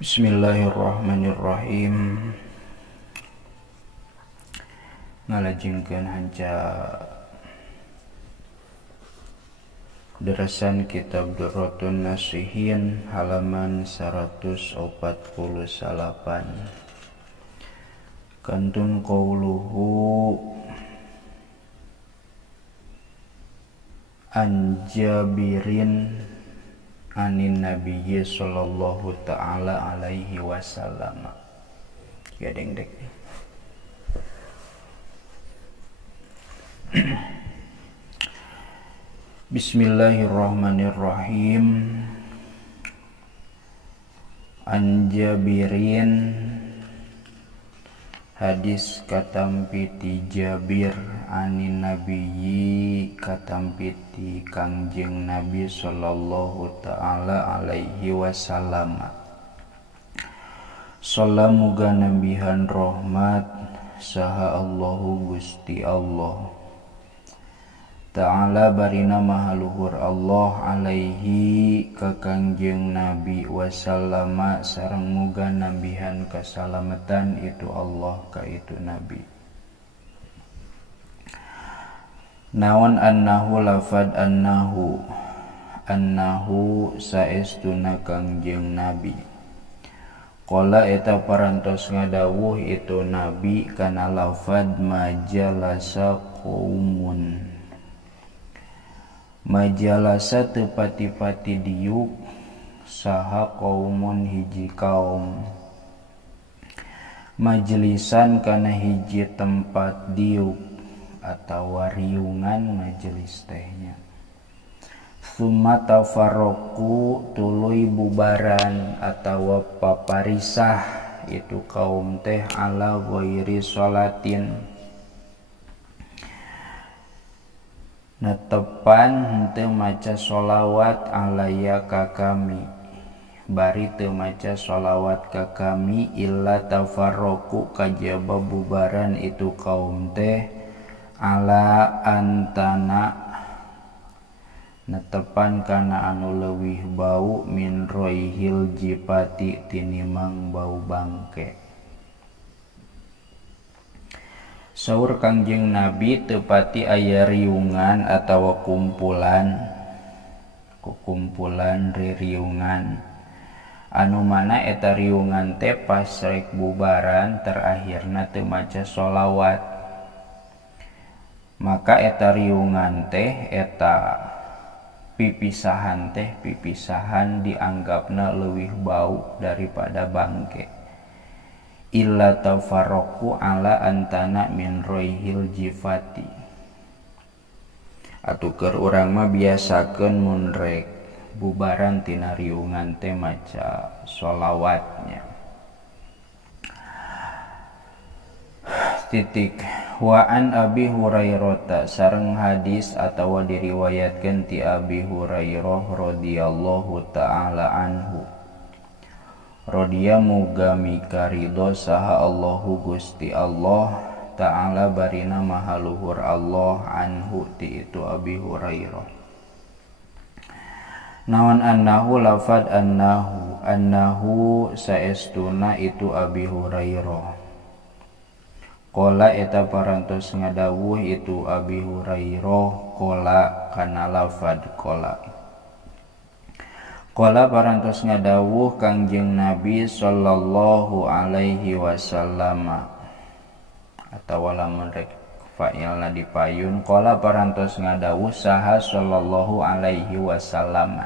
Bismillahirrahmanirrahim. Ngalajengkeun hanca derasan kitab Durratun Nasihin halaman 148. Kantun qauluhu an Jabirin anin nabiyyi sallallahu ta'ala alaihi wasallam. Ya deng-deng. Bismillahirrahmanirrahim. An Jabirin, hadis katampiti Jabir anin nabiyyi katampiti Kangjeng Nabi sallallahu ta'ala alaihi wasallam. Salamuga nambihan rahmat saha Allahu Gusti Allah ta'ala barina mahaluhur Allah alaihi ka Kangjeng Nabi wasallama sareng muga nambihan kasalamatan itu Allah ka itu Nabi. Naon annahu lafad annahu saestuna Kangjeng Nabi. Qala eta parantos ngadawuh itu Nabi kana lafad majalasa qaumun. Majalasa teu pati-pati diuk saha qaumun hiji kaum. Majlisan kana hiji tempat diuk atawa riungan majelis tehnya. Summa tafarraqu tuluy bubaran atawa paparisah itu kaum teh ala ghairi sholatin netepan henteu maca sholawat alaya ka kami bari teu maca sholawat ka kami illa tafarraqu kajaba bubaran itu kaum teh ala antana netepan kana anu leuwih bau min roihil jipati tinimang bau bangke. Saur Kangjeng Nabi teu pati aya riungan atawa kumpulan ririungan anu mana eta riungan teh pas rek bubaran terakhirna teu maca sholawat. Maka eta riungan teh eta pipisahan dianggapna leuwih bau daripada bangke. Illa tafarraqu ala antana min roihil jifati. Atukeun urang mah biasakeun mun rek bubaran tina riungan teh maca sholawatnya. Titik wa an Abi Hurairah sareng hadis atawa diriwayatkeun ti Abi Hurairah radhiyallahu taala anhu. Radhiya muga mikaridho saha Allahu Gusti Allah ta'ala barina mahaluhur Allah anhu ti itu Abi Hurairah. Naon annahu lafad annahu saestuna itu Abi Hurairah. Qala eta parantos ngadawuh itu Abi Hurairah qala kana lafad qala. Qala parantos ngadawuh Kangjeng Nabi sallallahu alaihi wasallam atawa lamun rek fa'ilna dipayun qala parantos ngadawuh saha sallallahu alaihi wasallam.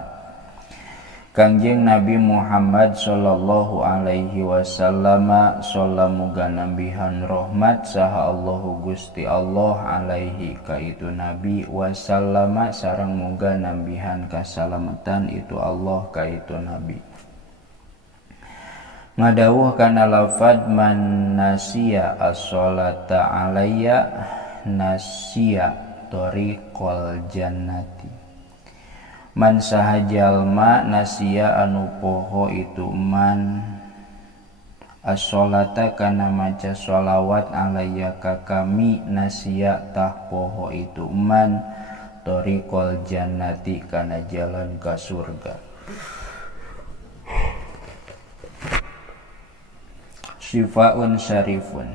Kangjeng Nabi Muhammad sallallahu alaihi wasallam salamuga nambihan rahmat saha Allahu Gusti Allah alaihi ka itu Nabi wasallama sareng muga nambihan kasalamatan itu Allah ka itu Nabi. Ngadawuh kana lafad man nasiya as-sholata alayya nasiya tariqal jannati. Man sahajalma nasiya anu poho itu man as-sholata kana maca sholawat alaya ka kami nasiya tah poho itu man tariqal jannati kana jalan ka surga. Syifaun syarifun.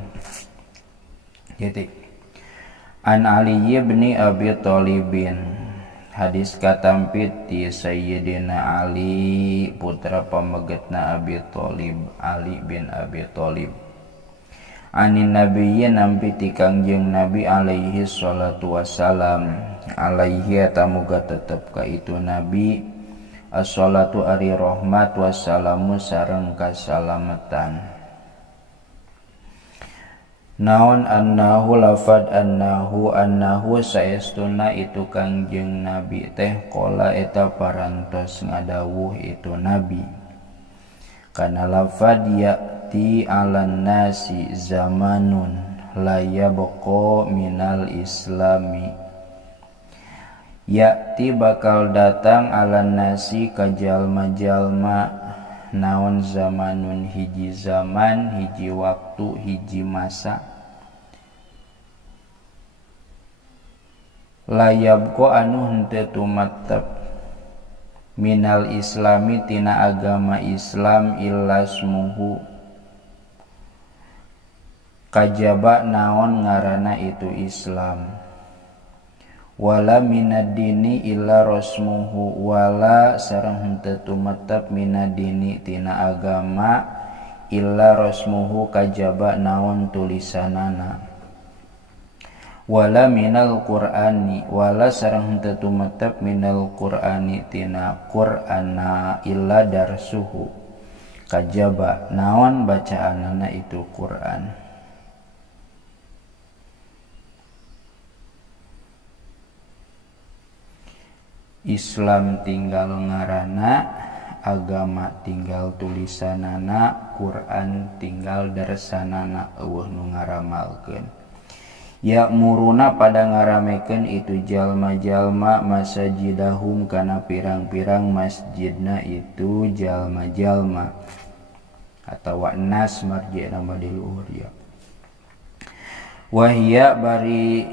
Titik. An Ali bin Abi Thalibin. Hadis katampit ti Sayyidina Ali putra pamegetna Abi Thalib, Ali bin Abi Thalib. Anin nabiyyin nampi ti Kangjeng Nabi alaihi salatu wassalam, alaihi tamuga tetep ka itu Nabi as-salatu ari rahmat wassalamu sareng kasalametan. Naon annahu lafad annahu saestuna itu Kangjeng Nabi teh qala eta parantos ngadawuh itu Nabi. Kana lafad ya'ti 'alan nasi zamanun la yabqa minal islami. Ya'ti bakal datang 'alan nasi ka jalma-jalma naon zamanun hiji zaman, hiji waktu, hiji masa. Layabko anu henteu tumattep minal islami tina agama Islam illasmuhu kajaba naon ngaranna itu Islam. Wala minad-dini illa rasmuhu wala sareng henteu tumattep minad-dini tina agama illa rasmuhu kajaba naon tulisanana. Wala minal qur'ani wala sareng henteu tumattep minal qur'ani tina qur'ana illa darsuhu kajaba naon bacaanana itu Qur'an. Islam tinggal ngaranna, agama tinggal tulisanana, Quran tinggal darsanana eueuh nu ngaramalkeun. Ya muruna pada ngaramekeun itu jalma-jalma masajidahum kana pirang-pirang masjidna itu jalma-jalma atawa nas marji'na badi luhur ya. Wahia bari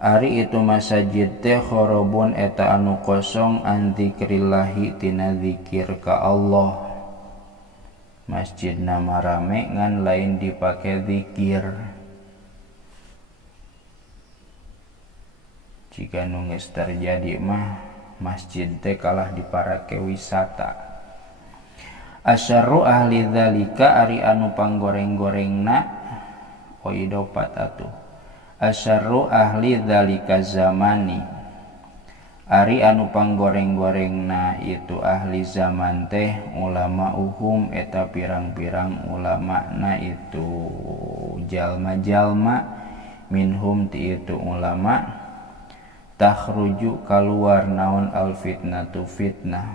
ari itu masajid teh khorobun eta anu kosong an dzikrillahi tina zikir ka Allah. Masjid nama rame ngan lain dipake zikir. Jika nu geus terjadi mah masjid teh kalah diparake wisata. Asyarru ahli dzalika ari anu panggoreng-gorengna oidopat atuh. Asyarru ahli dzalika zamani ari anu panggoreng-gorengna itu ahli zaman teh ulama uhum eta pirang-pirang ulama na itu jalma-jalma minhum ti itu ulama takhruju kaluar naon al fitnatu fitnah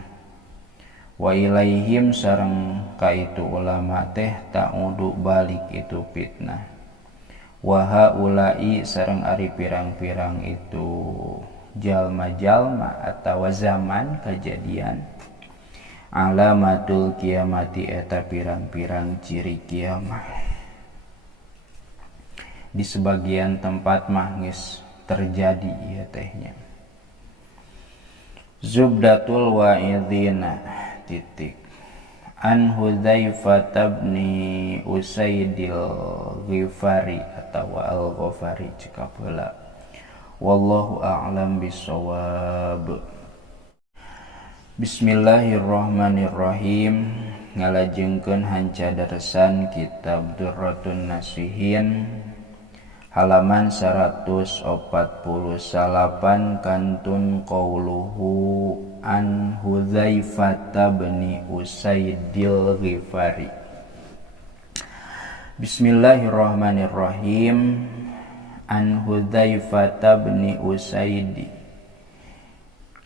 wa ilaihim sareng ka itu ulama teh ta'udu balik itu fitnah wa haula'i sareng ari pirang-pirang itu jalma-jalma atawa zaman kejadian alamatul kiamati eta pirang-pirang ciri kiamat. Di sebagian tempat mah geus terjadi ieu tehnya. Zubdatul wa'idhina titik an Hudzaifah bin Usaidil Ghifari atau Al-Ghifari cekap heula. Wallahu a'lam bissawab. Bismillahirrahmanirrahim. Ngalajengkeun hanca darsan kitab Durratun Nasihin halaman 148 kantun qauluhu an Hudzaifah bin Usaidil Ghifari. Bismillahirrahmanirrahim. An Hudzaifah bin Usaid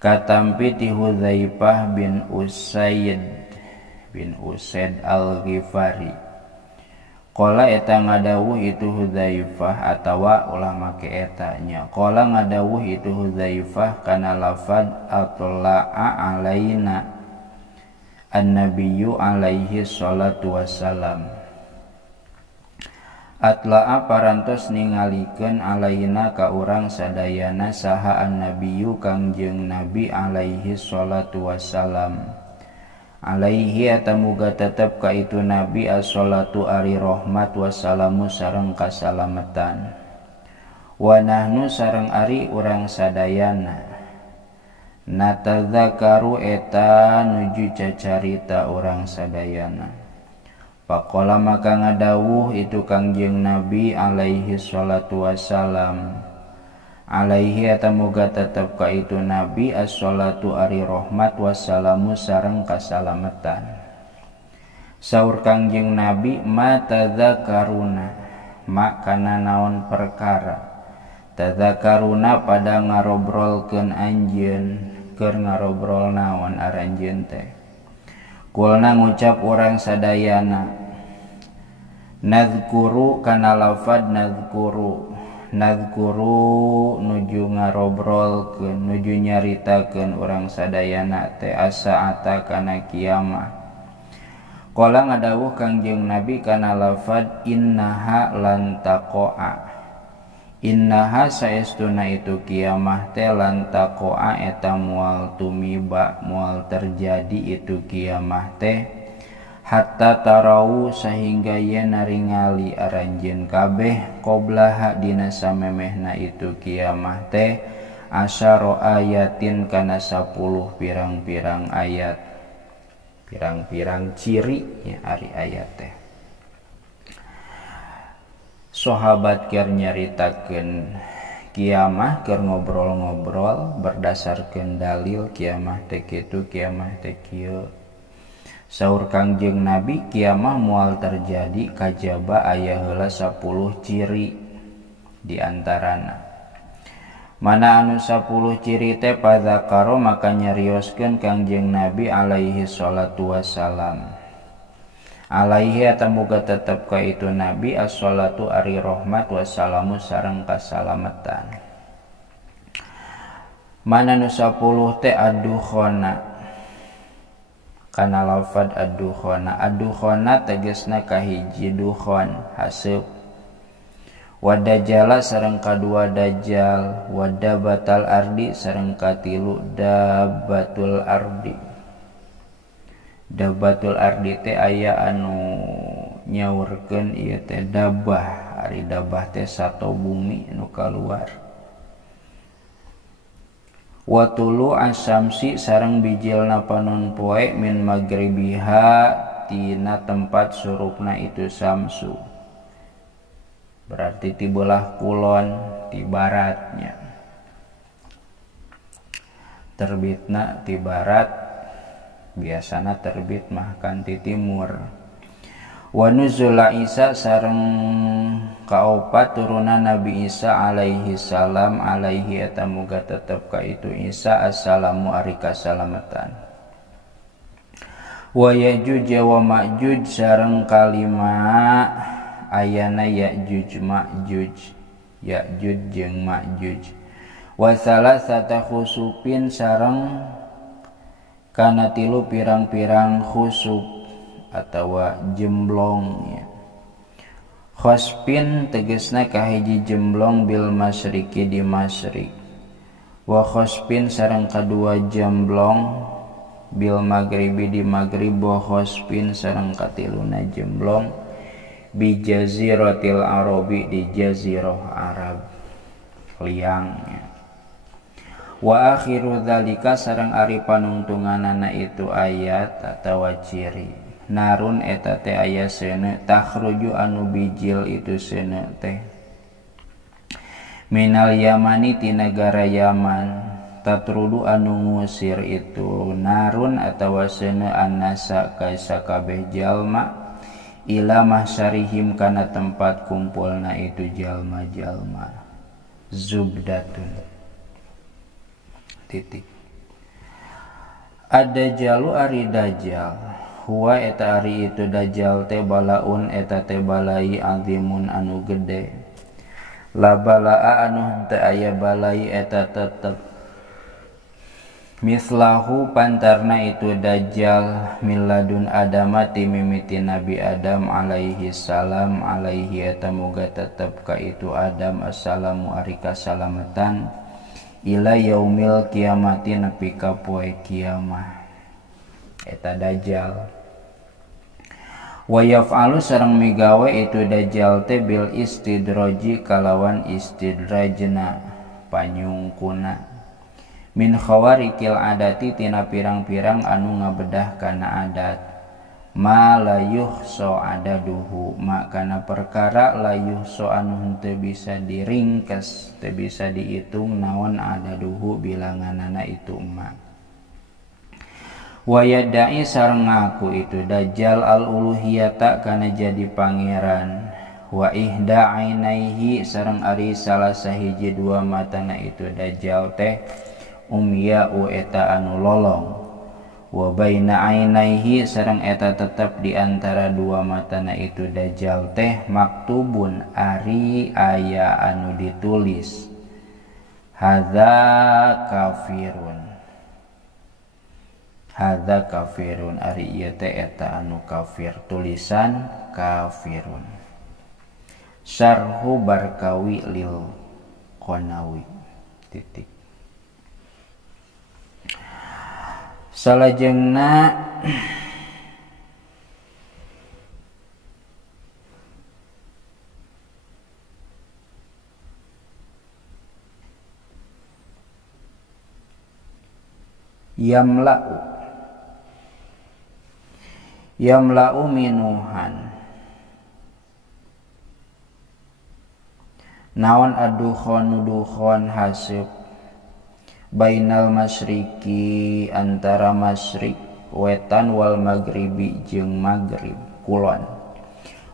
katampi ti Hudzaifah bin Usaid Al-Ghifari. Qala eta ngadawuh itu Hudzaifah atawa ulah make eta nya. Qala ngadawuh itu Hudzaifah kana lafad atla'a alaina an-nabiyyu alaihi salatu wassalam. Atla'a parantos ningalikeun alaina ka urang sadayana saha an-nabiyyu Kangjeng Nabi alaihi salatu wassalam. alaihi eta muga tetep ka itu nabi as-salatu ari rahmat wassalamu sareng kasalamatan wa nahnu sareng ari urang sadayana natadzakaru eta nuju cacarita urang sadayana. Faqala maka ngadawuh itu Kangjeng Nabi alaihi salatu wassalam alaihi eta muga tetep ka itu nabi as-salatu ari rahmat wassalamu sareng kasalamatan. Saur Kangjeng Nabi ma tadzakaruna ma kana naon perkara tadzakaruna pada ngarobrolkeun anjeun keur ngarobrol naon aranjeun teh. Kulna ngucap urang sadayana nadzkuru kana lafad nadzkuru nuju ngarobrolkeun nuju nyaritakeun urang sadayana teh as-saata kana kiamah. Qala ngadawuh Kangjeng Nabi kana lafad innaha lan taqa'a innaha saestuna itu kiamah teh lan taqa'a eta moal tumiba moal terjadi itu kiamah teh hatta tarau sehingga ye naringali aranjeun kabeh qoblaha dina samemehna itu kiamah teh asyara ayatin kana 10 pirang-pirang ayat pirang-pirang ciri ya ari ayat teh. Sahabat keur nyaritakeun kiamah keur ngobrol-ngobrol berdasarkeun dalil kiamah teh kitu kiamah teh kieu. Saur Kangjeng Nabi kiamah moal terjadi kajaba aya heula 10 ciri diantarana. Mana anu 10 ciri teh padzakaro maka nyarioskeun Kangjeng Nabi alaihi salatu wassalam. Alaihi eta muga tetep ka itu nabi as-salatu ari rahmat wassalamu sareng kasalamatan. Mana nu 10 teh adukhona kana lafad adukhona tegesna kahiji dukhon haseup wadajala sareng kadua dajjal wadabatal ardi sareng katilu dabatul ardi. Dabatul ardi teh aya anu nyaurkeun ieu teh dabah ari dabah teh sato bumi nu kaluar. Watulu asyamsi sareng bijilna panon poe min magribiha tina tempat surupna itu samsu. Berarti ti belah kulon ti baratnya. Terbitna ti barat biasana terbit mah kan ti timur. Wa nuzula Isa sareng kaopat turunan Nabi Isa alaihi salam alaihi eta muga tetep ka itu Isa assalamu ari kasalamatan. Wa yajuj wa majuj sareng kalima ayana yajuj majuj yajuj jeung majuj. Wa salasata khusupin sareng kana tilu pirang-pirang khusub atawa jemblong ya. Khospin tegesna kahiji jemblong bil masyriqi di masyriq. Wa khospin sareng kadua jemblong bil maghribi di maghrib wa khospin sareng katiluna jemblong bi jaziratil arabi di jazirah Arab liang ya. Wa akhiru dzalika sareng ari panungtunganana itu ayat atawa ciri narun eta teh aya seuneu takhruju anu bijil itu seuneu teh minal yamani ti negara Yaman tatrudu anu ngusir itu narun atawa seuneu annasa ka sakabeh jalma ila mahsyarihim kana tempat kumpulna itu jalma-jalma. Zubdatun titik ada jalu ari dajjal huwa eta ari itu dajjal teh balaun eta teh balai azimun anu gede la balaa anu henteu aya balai eta tetep mislahu pantarna itu dajjal miladun adama ti mimiti Nabi Adam alaihi salam alaihi eta muga tetep ka itu Adam assalamu ari kasalamatan ila yaumil kiamati nepi ka poe kiamah. eta dajjal. Wa yaf'alu sareng migawe itu dajjal teh bil istidroji kalawan istidrajna panyungkuna min khawarikil adati tina pirang-pirang anu ngabedah kana adat ma la yuhso adaduhu makana perkara la yuhso anu henteu bisa diringkes teu bisa dihitung naon adaduhu bilanganana itu ma. Wa yadai sareng ngaku itu dajjal al uluhiyata kana jadi pangeran wa ihda ainaihi sareng ari salah sahiji dua matana itu dajjal teh umya'u eta anu lolong wa baina ainaihi sareng eta tetep di antara dua matana itu dajjal teh maktubun ari aya anu ditulis hadza kafirun ari ieu teh eta anu kafir tulisan kafirun syarhu barkawi lil Qonawi titik. Salajengna yamla'u minuhan naon dukhon hasib bainal masyriki antara masyrik wetan wal maghribi jeung maghrib kulon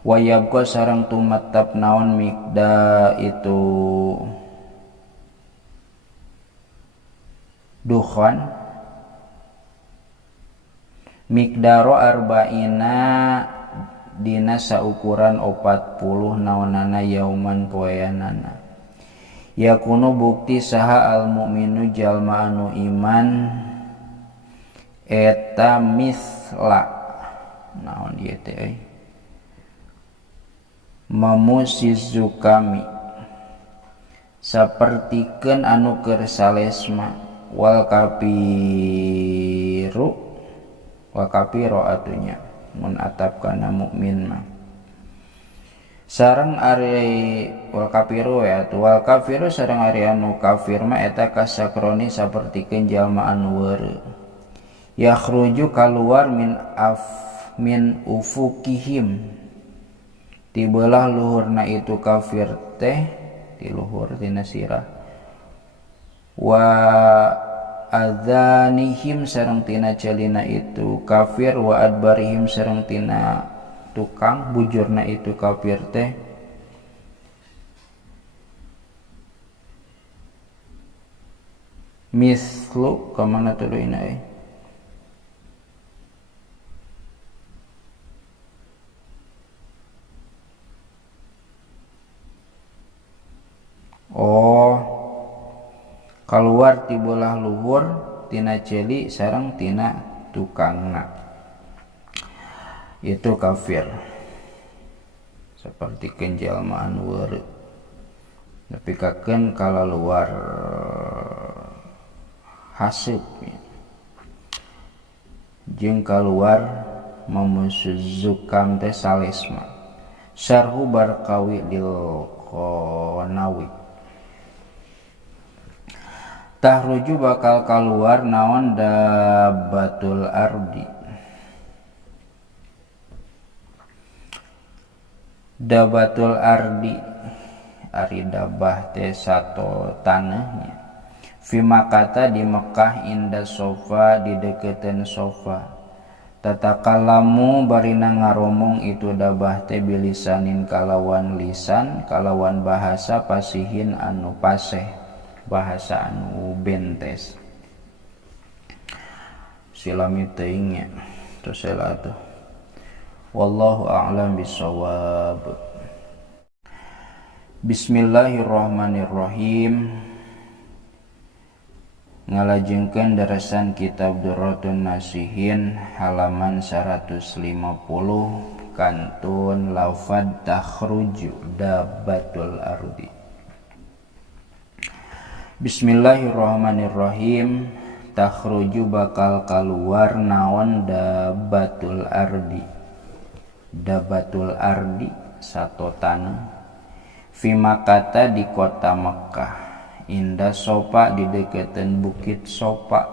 wa yabqa sareng tumatap naon mikda itu dukhon mikdaro arba'ina dina saukuran 40 naonana yauman poeanana yakunu bukti saha al mukminu jalma anu iman eta misla naon ieu teh mamusizukami sapertikeun anu keur salesma wal kafiru atunya mun atap kana mukmin mah sareng ari wal kafiru sareng ari anu kafir mah eta kasakroni sapertikeun jalma anu weureu yakhruju kaluar min ufukihim ti beulah luhurna itu kafir teh ti luhur tina sirah wa adzanihim sareng tina celina itu kafir wa adbarihim sareng tina tukang bujurna itu kafir teh mislu kamana tuluina keluar ti beulah luhur tina celi sareng tina tukangna itu kafir seperti kenjalmaan weureu tapi kakeun kala luar hasib jeung kaluar memusuzukam teh salesma syarhu barkawi lil Qonawi tahruju bakal kaluar naon dabbatul ardi dabatul ardi ari dabah teh sato tanahnya fi Makkah di Mekah inda sofa di deketan sofa tatakallamu barina ngaromong itu dabah teh bilisanin kalawan lisan kalawan bahasa pasihin anu paseh bahasa anu bentes silami teuing nya tos atuh wallahu a'lam bishawab. Bismillahirrahmanirrahim. Ngalajengkeun darasan kitab Durratun Nasihin halaman 150 kantun lafad takhruju dabbatul ardi. Bismillahirrahmanirrahim. takhruju bakal keluar naon dabatul ardi satu tanah fi Makkah di kota Mekkah indah Sofa di deketan bukit Sofa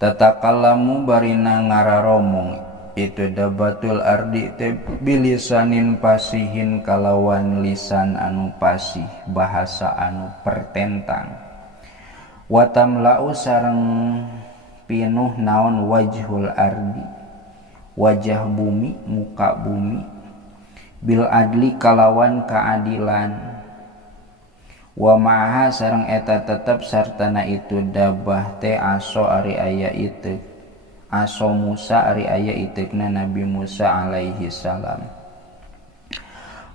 tatakallamu barina ngararomong itu dabatul ardi teh bilisanin pasihin kalawan lisan anu pasih bahasa anu pertentang watamlau sareng pinuh naon wajhul ardi wajah bumi muka bumi bil adli kalawan keadilan wa maha sareng eta tetep sartana itu dabah teh aso ari aya itu aso Musa ari aya itekna Nabi Musa alaihi salam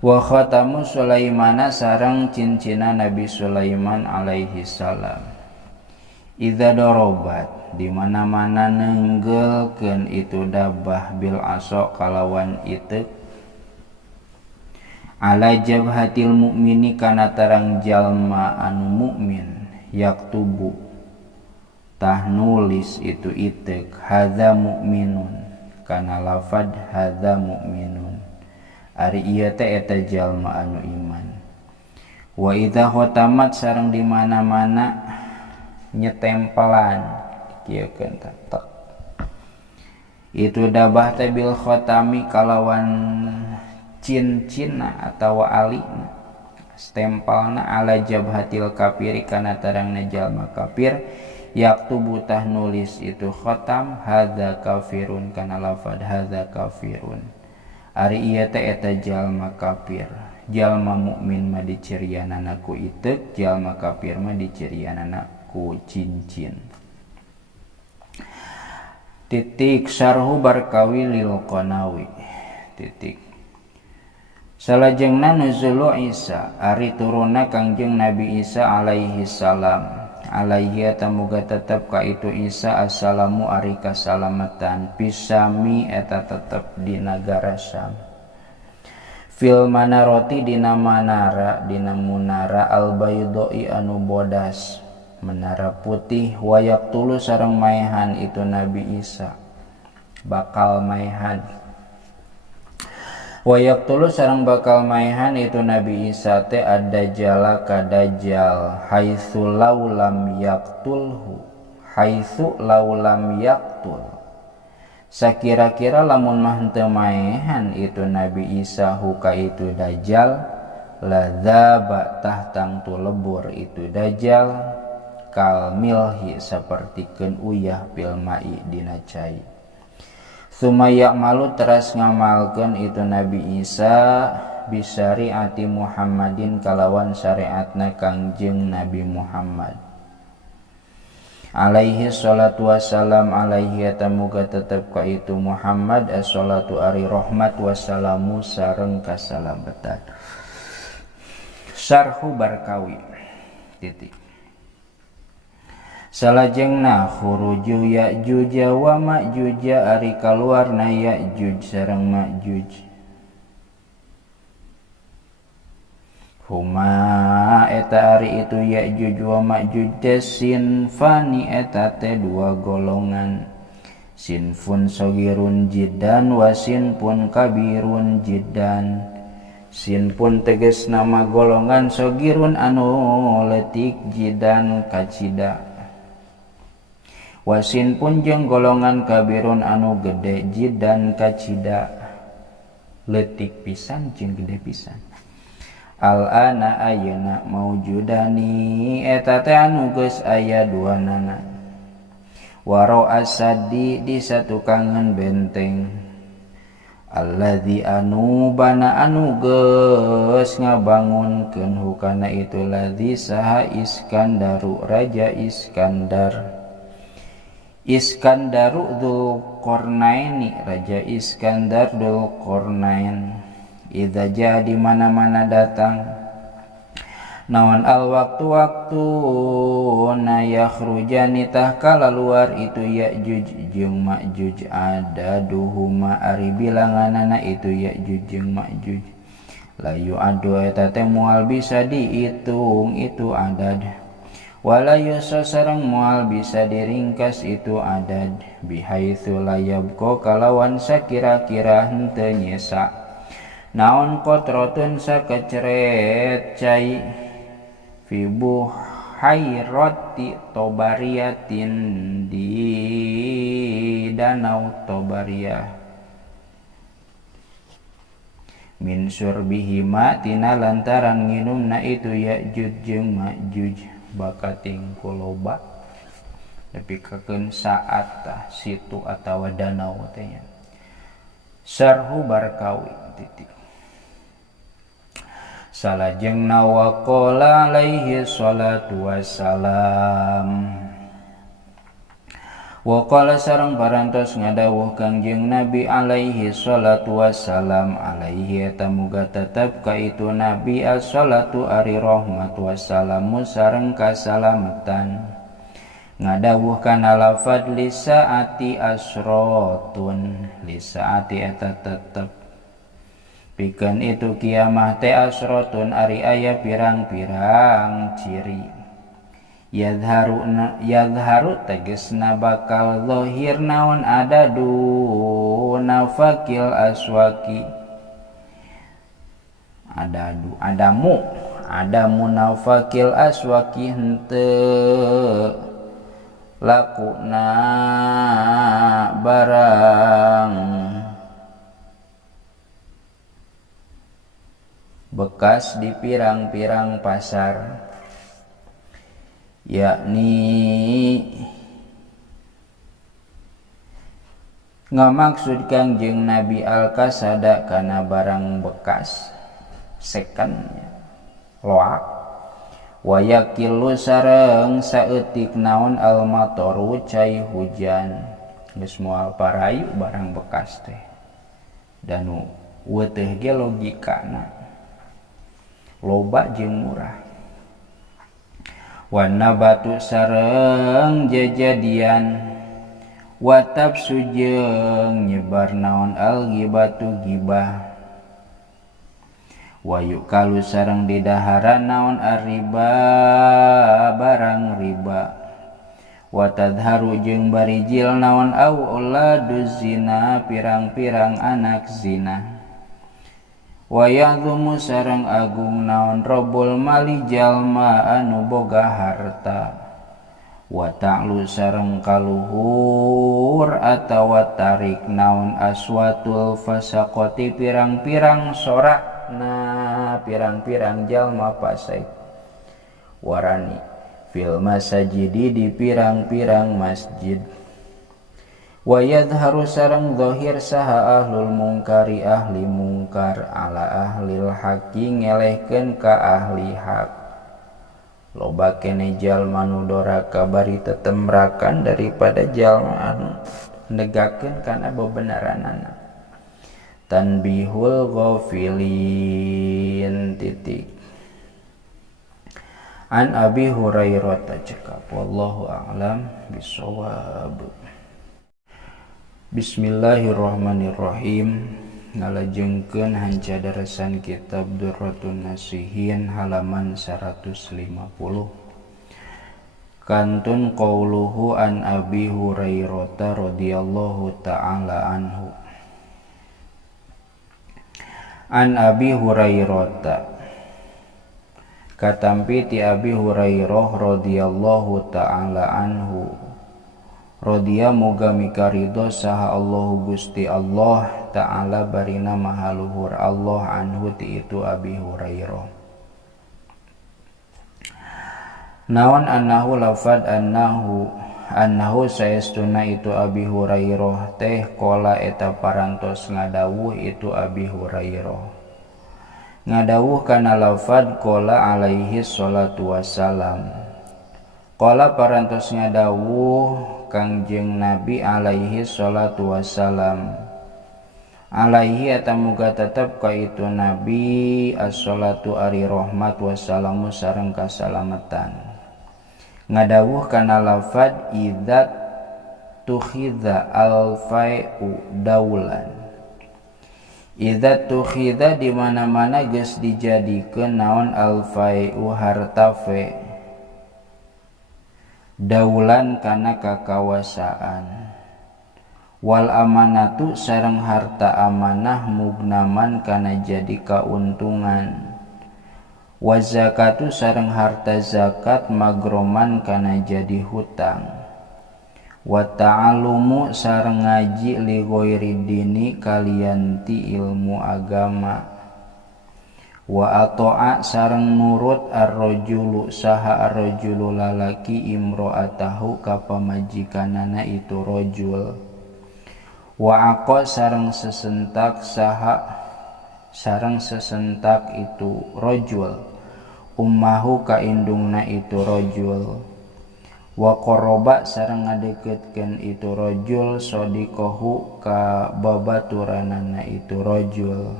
wa khatamu Sulaimana sareng cincina Nabi Sulaiman alaihi salam idza dorobat di mana-mana nenggelkeun itu dabah bil aso kalawan itek ala jabhatil mukmini kana tarang jalma anu mukmin yaktubu tah nulis itu itek hadza mukminun kana lafad hadza mukminun ari ieu teh eta jalma anu iman wa idza khatamat sareng di mana-mana nyetempelan kieu keun tak itu dabah teh bil khatami kalawan cincina atau alina stempelna ala jabhatil kafiri kana tarangna jalma kafir yaktubu tah nulis itu khatam hadza kafirun kana lafad hadza kafirun ari ieu teh eta jalma kafir jalma mukmin mah dicirianana ku itek jalma kafir mah dicirianana ku cincin titik syarhu barkawi lil qanawi titik salajengna nuzulu Isa ari turunna Kangjeng Nabi Isa alaihi salam alaihi atamuga tetep ka itu Isa assalamu ari kasalamatan pisami eta tetep di nagara Syam fil manaroti dina manara dina munara al baydoi anu bodas menara putih wayak tulu sareng maehan itu Nabi Isa bakal maehan wayak tulu sareng bakal maehan itu Nabi Isa teh ada jala kadajal haitsu laulam yaktulhu haitsu laulam yaktul sakira-kira lamun mah henteu maehan itu Nabi Isa huka itu dajjal ladzaba tahtang tu lebur itu dajjal kal milhi sapertikeun uyah pil mai dina cai sumaya malu teras ngamalkeun itu Nabi Isa bisyariati Muhammadin kalawan syariatna Kangjeng Nabi Muhammad alaihi salatu wassalam alaihi atamuga tetep ka itu Muhammad as-salatu ari rahmat wassalamu sareng kasalamatan syarhu barkawi titik salajengna khuruju Ya'juj wa Ma'juj ari kaluarna Ya'juj sareng Ma'juj huma eta ari itu Ya'juj wa Ma'juj sinfani eta teh dua golongan sinfun sogirun jiddan wa sinfun kabirun jiddan sinfun teges nama golongan sogirun anu letik jiddan kacida wasin pun jeung golongan kabirun anu gede jiddan kacida letik pisan jeung gede pisan al ana ayeuna maujudani eta teh anu geus aya duanana waro asadi di satukangan benteng alladzi anu bana anu geus ngabangunkeun hukana itu ladzi saha Iskandaru raja Iskandar Iskandaru Dzulqarnaini raja Iskandar Dzulqarnain idza jaa di mana-mana datang nawan al waktu na yakhrujani tah kala luar itu Ya'juj jeung Ma'juj ada duhuma ari bilanganana itu Ya'juj jeung Ma'juj layu adu eta teh moal bisa dihitung itu adad wala yusa sareng moal bisa diringkas itu adad bihaitsu la yabqa kalawan sakira-kira henteu nyesa naon qatrotun sakeceret cai fi buhairati tobariyatin di danau Tobariyah min surbihima tina lantaran nginumna itu Ya'juj jeung Ma'juj bakating kuloba tapi kakeun saat tah situ atawa danau teh nya sarhu barkawi titik salajengna wa qala alaihi salatu wassalam wa qala sareng parantos ngadawuh Kangjeng Nabi alaihi salatu wassalam alaihi eta muga tetep ka itu Nabi as-salatu ari rahmat wassalamu sareng kasalamatan ngadawuh kana lafad lisaati asratun lisaati eta tetep pikeun itu kiamah teh asratun ari aya pirang-pirang ciri yadharu tegesna bakal zahir naon adadu nafakil aswaki adamu nafakil aswaki henteu lakuna barang bekas di pirang-pirang pasar yakni ngamaksud Kangjeng Nabi al-kasada kana barang bekas second loak wayakilu sareng saeutik naon al-matoru cai hujan geus moal parayu barang bekas teh dan weu teh ge logikana loba jeung murah wana batu sareng jajadian watab sujeng nyebar naon al-ghibatu gibah wayu kalu sareng didahara naon ariba barang riba watadharu jeung barijil naon auladuz zina pirang-pirang anak zina wayadhumu sareng agung naon robul mali jalma anu boga harta wa ta'lu sareng kaluhur atawa tarik naon aswatul fasaqati pirang-pirang sorakna pirang-pirang jalma pasai warani fil masajidi di pirang-pirang masjid wa yadharu sareng zahir saha ahlul mungkari ahli mungkar ala ahlil haqi ngelehkeun ka ahli hak loba kene jalma nu doraka bari tetemrakan daripada jalma anu negakeun kana bebenaranana tanbihul ghafilin titik an Abi Hurairah cekap wallahu a'lam bishawab. Bismillahirrahmanirrahim. Ngalajengkeun hancadaresan kitab Durratun Nasihin halaman 150. Kantun qauluhu an Abi Hurairah radhiyallahu ta'ala anhu. An Abi Hurairah katampi ti Abi Hurairah radhiyallahu ta'ala anhu radhiya muga mikarido saha Allahu Gusti Allah ta'ala barina mahaluhur Allah anhu ti itu Abi Hurairah naon annahu lafad annahu saestuna itu Abi Hurairah teh qala eta parantos ngadawuh itu Abi Hurairah ngadawuh kana lafad qala alaihi salatu wassalam qala parantos ngadawuh Kangjeng Nabi alaihi salatu wassalam alaihi eta muga tetep ka itu Nabi as-salatu ari rahmat wassalamu sareng kasalamatan ngadawuh kana lafad idza tukhidza al-fai'u daulan idza tukhidza di mana-mana geus dijadikeun naon al-fai'u harta fe daulan kana kakawasaan, wal amanatu sareng harta amanah mugnaman kana jadi kauntungan, wa zakatu sareng harta zakat magroman kana jadi hutang, wa ta'alumu sareng ngaji li ghairi dini kalian ti ilmu agama, wa ato'a sareng nurut ar-rajulu saha ar-rajulu lalaki imro'atahu ka pamajikanana itu rajul, wa aqa sareng sesentak saha sareng sesentak itu rajul ummahu ka indungna itu rajul, wa qoroba sareng ngadeketkeun itu rajul sodikohu ka babaturanana itu rajul,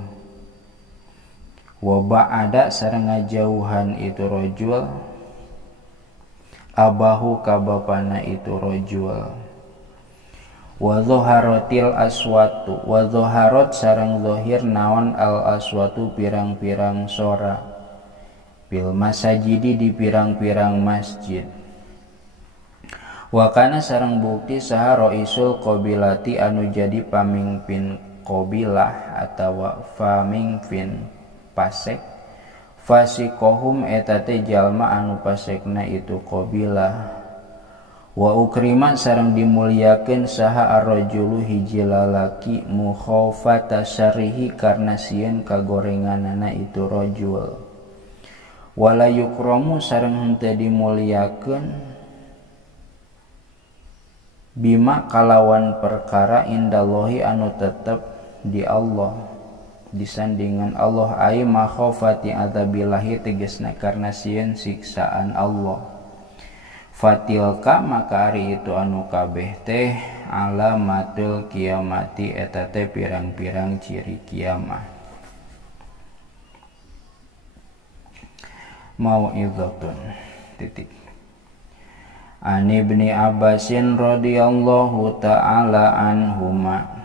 wa ba'ada sareng ngajauhan itu rajul abahu ka bapana itu rajul, wa dhaharatil aswatu wa dhaharat sareng zahir naon al aswatu pirang-pirang sora bil masajidi di pirang-pirang masjid, wa kana sareng bukti saha raisul qabilati anu jadi pamimpin qabilah atawa pamimpin pasek, fasikohum eta teh jalma anu pasekna itu qabilah, wa ukrima sareng dimuliakeun saha ar-rajulu hiji lalaki mukhafata syarrihi karna sieun kagorenganana itu rajul, wala yukramu sareng henteu dimuliakeun bima kalawan perkara indallahi anu tetep di Allah disandingan Allah ai makhafati adzabillahi tegasna karna sieun siksaan Allah, fatilka maka ari itu anu kabeh teh alamatul kiamati eta teh pirang-pirang ciri kiamat. Mau'izatun titik an Ibni Abbasin radhiyallahu ta'ala anhuma,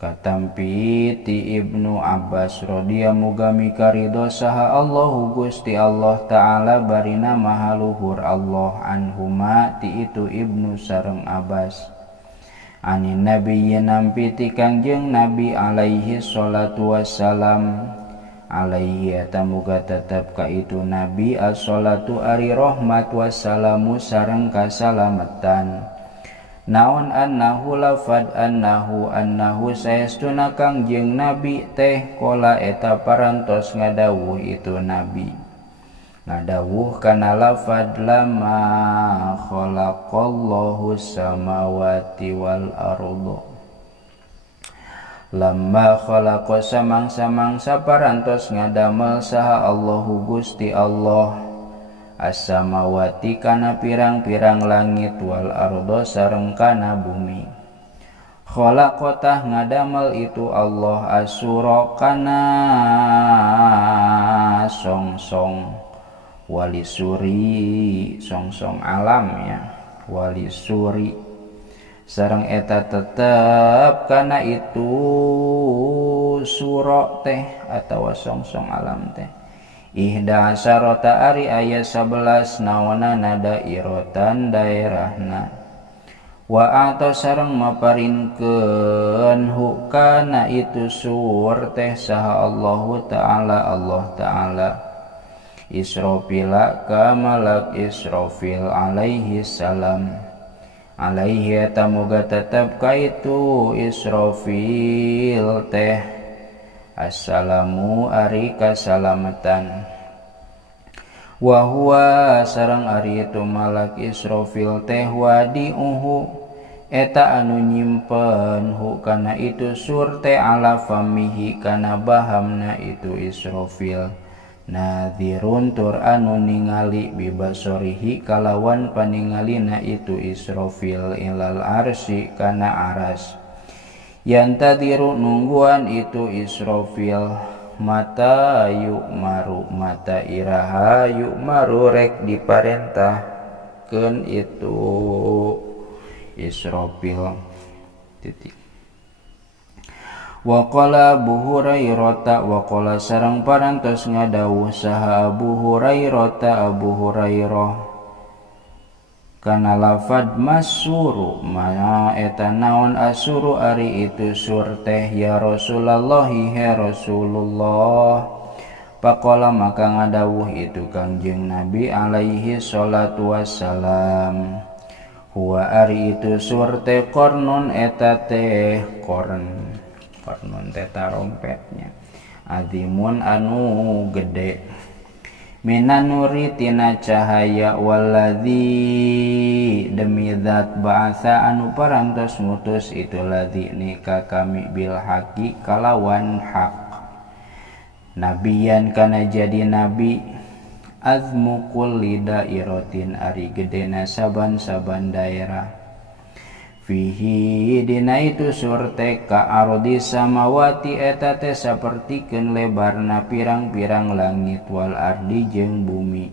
katampi ti Ibnu Abbas radhiyallahu muga mikaridho saha Allahu Gusti Allah ta'ala barina mahaluhur Allah anhuma ti itu Ibnu sareng Abbas, anin nabiyyin nampi ti Kangjeng Nabi alaihi sholatu wassalam, alaihi eta muga tetep ka itu Nabi as-sholatu ari rahmat wassalamu sareng kasalametan, naon annahu lafad annahu saestuna Kangjeng Nabi teh kola eta parantos ngadawuh itu Nabi ngadawuh kana lafad lama khalaqallahu samawati wal arda, lamma khalaqa samang-samangsa parantos ngadamel saha Allahu Gusti Allah as-samawati kana pirang-pirang langit wal arda sareng kana bumi, khalaqatah ngadamel itu Allah asura kana songsong wali suri songsong alam ya wali suri sareng eta tetep kana itu sura teh atawa songsong alam teh ihda asarota ari aya 11 nawanana dairatan daerahna, wa ato sareng maparinkeun hu kana itu sur teh saha Allahu ta'ala Allah ta'ala Israfila ka malak Israfil alaihi salam, alaihi eta muga tetep ka itu Israfil teh assalamu ari kasalametan, wa huwa sareng ari itu malak Israfil teh wadiuhu eta anu nyimpen hu kana itu sur teh ala famihi kana bahamna itu Israfil, nadhirun tur anu ningali bibasorihi kalawan paningalina itu Israfil ilal arsy kana aras, yantadiru nungguan itu Israfil mata yuk maru mata iraha yuk maru rek diparentahkeun itu Israfil titik. Wa qala Abu Hurairah wa qala sareng parantos ngadawuh saha Abu Hurairah kana lafad masuru ma eta naon asuru ari itu sur teh ya Rasulullah he Rasulullah. Pakola maka ngadawuh itu Kangjeng Nabi alaihi salatu wassalam, huwa ari itu sur teh kornun eta teh korn teh tarompetnya, azimun anu gede, minan nuri tina cahaya, waladzi demi zat ba'asa anu parantos ngutus itu ladzi nika kami bil haqi kalawan hak, nabiyan kana jadi nabi, azmu kulli dairatin ari gedena saban-saban daerah, fihi dina itu surte ka ardi samawati eta teh sapertikeun lebarna pirang-pirang langit wal ardi jeung bumi,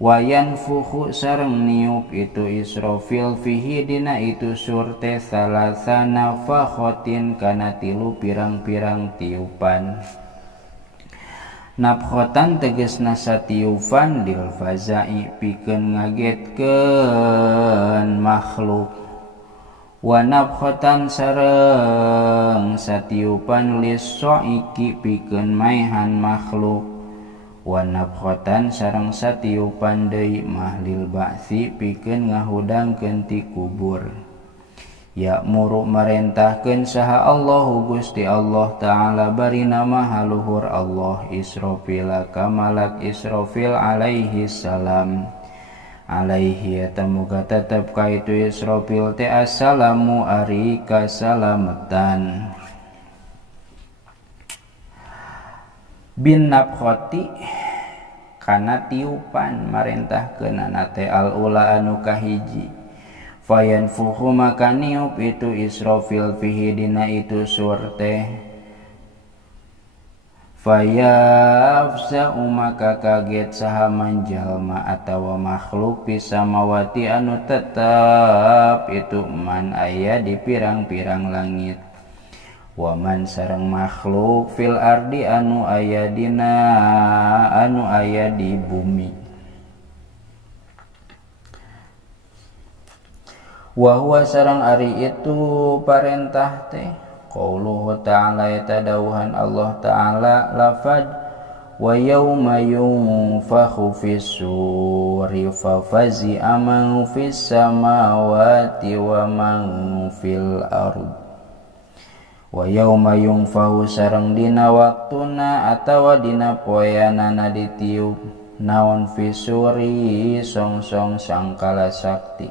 wayan fuhu sareng niup itu Israfil fihi dina itu surte salasana fakhotin kana tilu pirang-pirang tiupan, nafkhotan tegesna satiupan dil fazai pikeun ngagetkeun makhluk, wa nafkhatan sareng satiupan lis-soiki pikeun maehan makhluk, wa nafkhatan sareng satiupan deui mahlil ba'si pikeun ngahudangkeun ti kubur, ya'muru marentahkeun saha Allahu Gusti Allah Ta'ala bari nama haluhur Allah Israfil ka malak Israfil alaihi salam, alaihi eta muga tetep ka itu Israfil teh assalamu ari kasalametan, bin nafkhoti kana tiupan marentahkeunana teh al ula anu kahiji, fayanfuhu maka niup itu Israfil fihi dina itu sur teh, fayafsa'u maka kaget saha manjalma atawa makhluk pisamawati anu tetap itu man aya di pirang-pirang langit, waman sareng makhluk fil ardi anu aya di bumi, wa huwa sareng ari itu parentah teh qauluhu ta'ala eta dawuhan Allah Ta'ala lafad wa yauma yunfakhu fis-suri fafazi'a man fis samawati wa man fil ard, wa yauma yunfakhu sareng dina waktuna atawa dina poeanana ditiup naon fis-suri songsong sangkala sakti,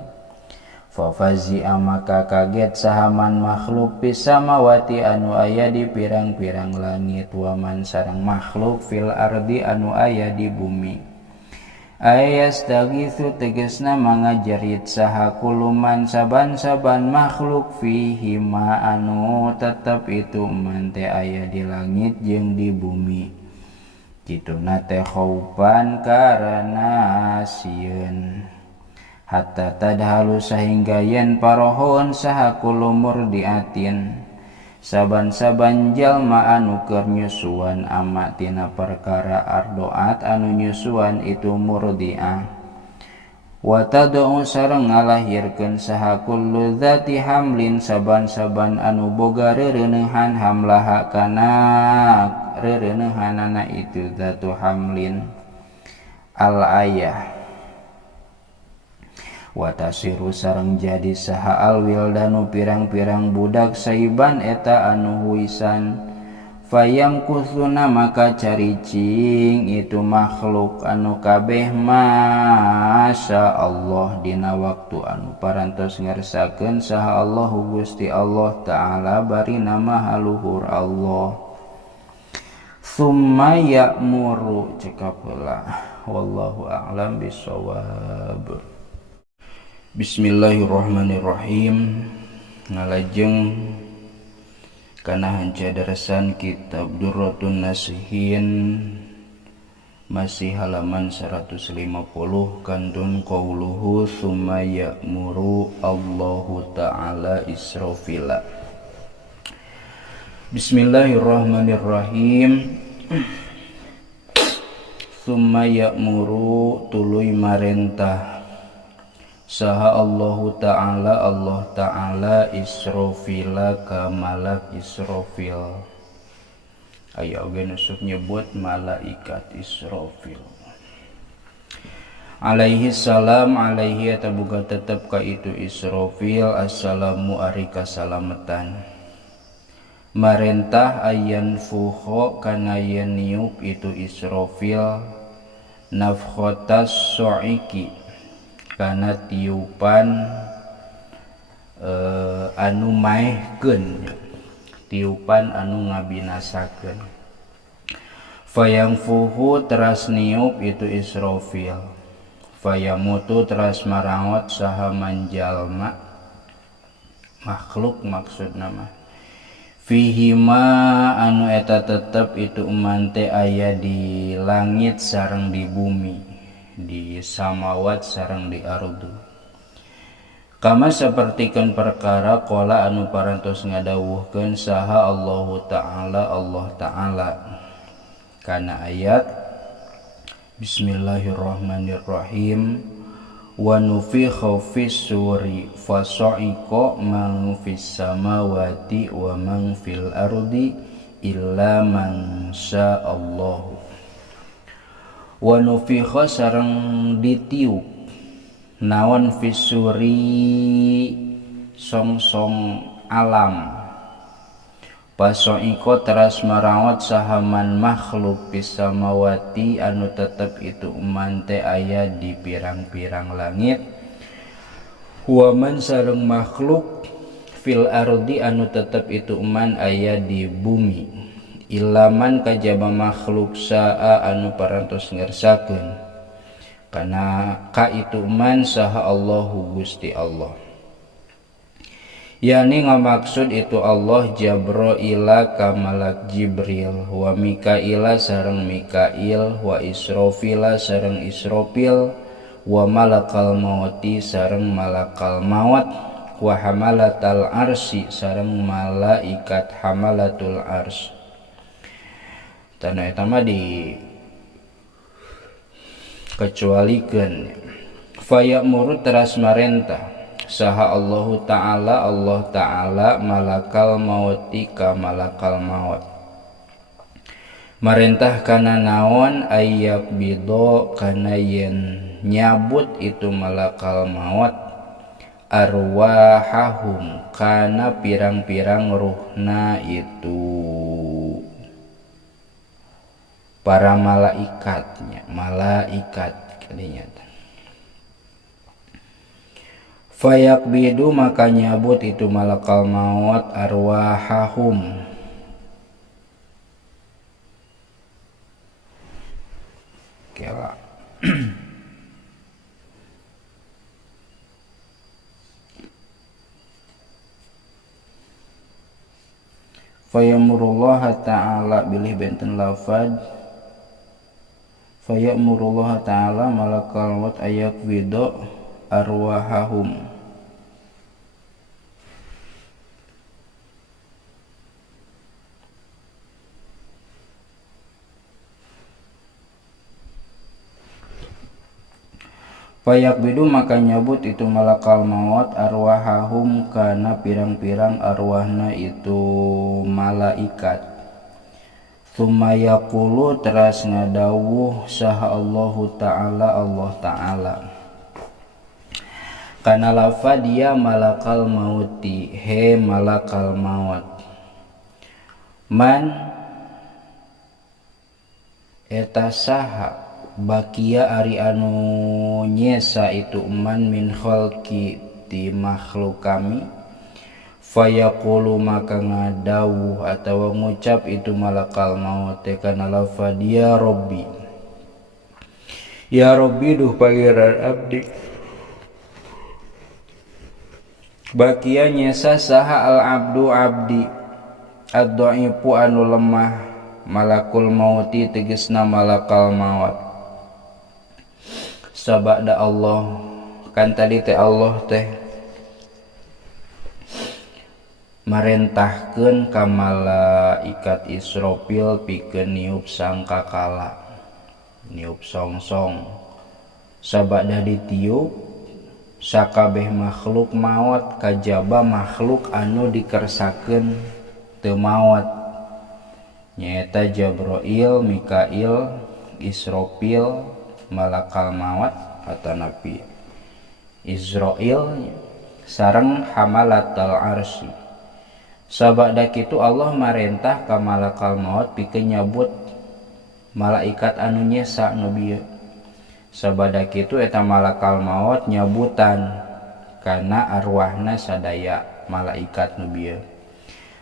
fafazi'a maka kaget sahaman makhluk pisamawati anu aya di pirang-pirang langit, waman sareng makhluk fil ardi anu aya di bumi, ayastagitsu tegesna mangajerit saha kuluman saban-saban makhluk fihi ma anu tetep itu man teh aya di langit jeung di bumi, kituna teh khaupan karana sieun, hatta tadhalu sahingga yen parohon saha kulumur diatin saban-saban jalma anu keur nyusuan ama tina perkara ardoat anu nyusuan itu murdiah, wa tad'u sareng ngalahirkeun saha kullu dzati hamlin saban-saban anu boga reureunehan hamlaha kana reureunehanana itu dzatu hamlin al ayah, watasiru sareng jadi saha alwildanu pirang-pirang budak saiban eta anu huisan, fayamkuthuna maka caricing itu makhluk anu kabeh masya Allah dina waktu anu parantos ngersakeun saha Allahu Gusti Allah Ta'ala bari nama haluhur Allah, summa ya'muru cekap heula, wallahu a'lam bissawab. Bismillahirrahmanirrahim. Ngalajeng kana hanca darasan kitab Durratun Nasihin masih halaman 150 kantun qauluhu summa ya'muru Allahu Ta'ala Israfila. Bismillahirrahmanirrahim. Summa ya'muru tuluy marentah saha Allah Ta'ala Israfila ka malak Israfil. Aya oge nusuk nyebut malaikat Israfil. Alaihi salam, alaihi eta boga tetep ka itu Israfil assalamu ari kasalametan. Marentah ayan fuho kana yen niup itu Israfil nafkhotas so'iki kana tiupan anu maehkeun, tiupan anu ngabinasakeun. Fayang fuhu teras niup itu Israfil, fayamutu teras marangot saha manjalma makhluk maksudna mah fihima anu eta tetep itu umante aya di langit sareng di bumi, di samawat sareng di ardu. Kama sapertikeun perkara qala anu parantos ngadawuhkeun saha Allah Ta'ala kana ayat Bismillahirrahmanirrahim wa nufikha fis suri fasa'iqa man fis samawati wa man fil ardi illa man sya'allahu. Wa nufikha sareng ditiup naon fis suri song-song alam, pasoiko teras marawat sahaman makhluk pisamawati anu tetep itu umante aya di pirang-pirang langit, waman sareng makhluk fil ardi anu tetep itu uman aya di bumi, ilaman kajaba makhluk saa anu parantos ngersakeun kana ka itu uman saha Allahu Gusti Allah. Yani ngamaksud itu Allah Jabroila ka malak Jibril, wa Mikaila sareng Mikail, wa Israfila sareng Israfil, wa malakal mauti sareng malakal maut, wa hamalatal arsi sareng malaikat hamalatul ars. Tana eta mah di kecualikeun. Fayamuru teras marentah saha Allah Ta'ala malakal mauti ka malakal maut. Marentah kana naon ayak bido kana yen nyabut itu malakal maut arwahahum kana pirang-pirang ruhna itu para malaikatnya, malaikat kadinya. Fayak bidu maka nyabut itu malakal maut arwahahum kela fayamurullah ta'ala bilih benten lafad fayamurullah ta'ala malakal maut ayak bidu arwahahum. Fayak bidu maka nyabut itu malakal maut arwahahum kana pirang-pirang arwahna itu malaikat. Tsumma yaqulu teras ngadawuh saha Allahu Ta'ala Allah Ta'ala kana lafad dia malakal mauti, he malakal maut, man eta saha bakia ari anu nyesa itu man min khalqi ti makhluk kami, fayaqulu maka ngadawuh atawa ngucap itu malakal maut kana lafad ya Rabbi, ya Rabbi duh pangeran abdi. Bakia nyesa saha al abdu abdi ad-dhaifu anu lemah malakul mauti tegesna malakal maut. Sabada Allah kan tadi teh Allah teh marentahkeun ka malaikat Israfil pikeun niup sangkakala, niup songsong. Sabada ditiup sakabeh makhluk maot kajaba makhluk anu dikersakeun teu maot nyaeta Jibril, Mikail, Israfil, malakal maut atau nabi Israil sareng hamalatal arsy. Sabada kitu Allah marentah ka malakal maut pikeun nyabut malaikat anu nyesa nu bieu. Sabada kitu eta malakal maut nyabutan kana arwahna sadaya malaikat nu bieu.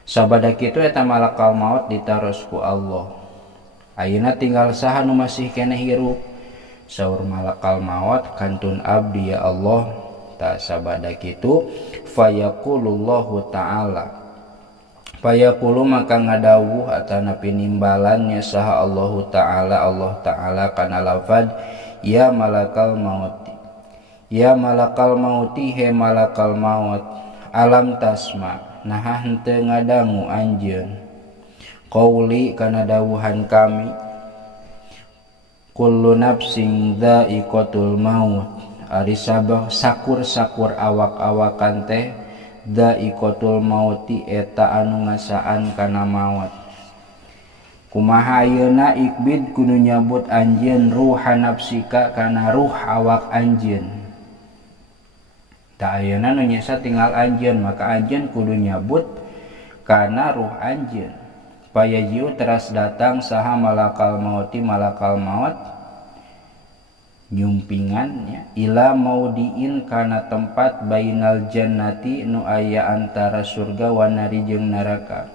Sabada kitu eta malakal maut ditaros ku Allah. Ayeuna tinggal saha nu masih keneh hirup? Saur malakal maut, kantun abdi ya Allah. Ta sabada kitu fayaqulullahu ta'ala. Fayaqulu maka ngadawuh atana pinimbalannya saha Allahu ta'ala Allah ta'ala kana lafad ya malakal mauti. Ya malakal mauti he malakal maut alam tasma nah henteu ngadangu anjeun qauli kana dawuhan kami kullu nafsin dha'iqatul maut ari sabah sakur-sakur awak-awakan teh dha'iqatul mauti eta anu ngasaan kana maut. Kumaha ayeuna ikbid kudu nyabut anjeun ruha nafsika kana ruh awak anjeun. Da ayeuna nu nyesa tinggal anjeun maka anjeun kudu nyabut kana ruh anjeun. Payajiu teras datang saha malakal mauti malakal maut nyumpingannya ila maudiin kana tempat bainal jannati nu aya antara surga wanari jeung neraka.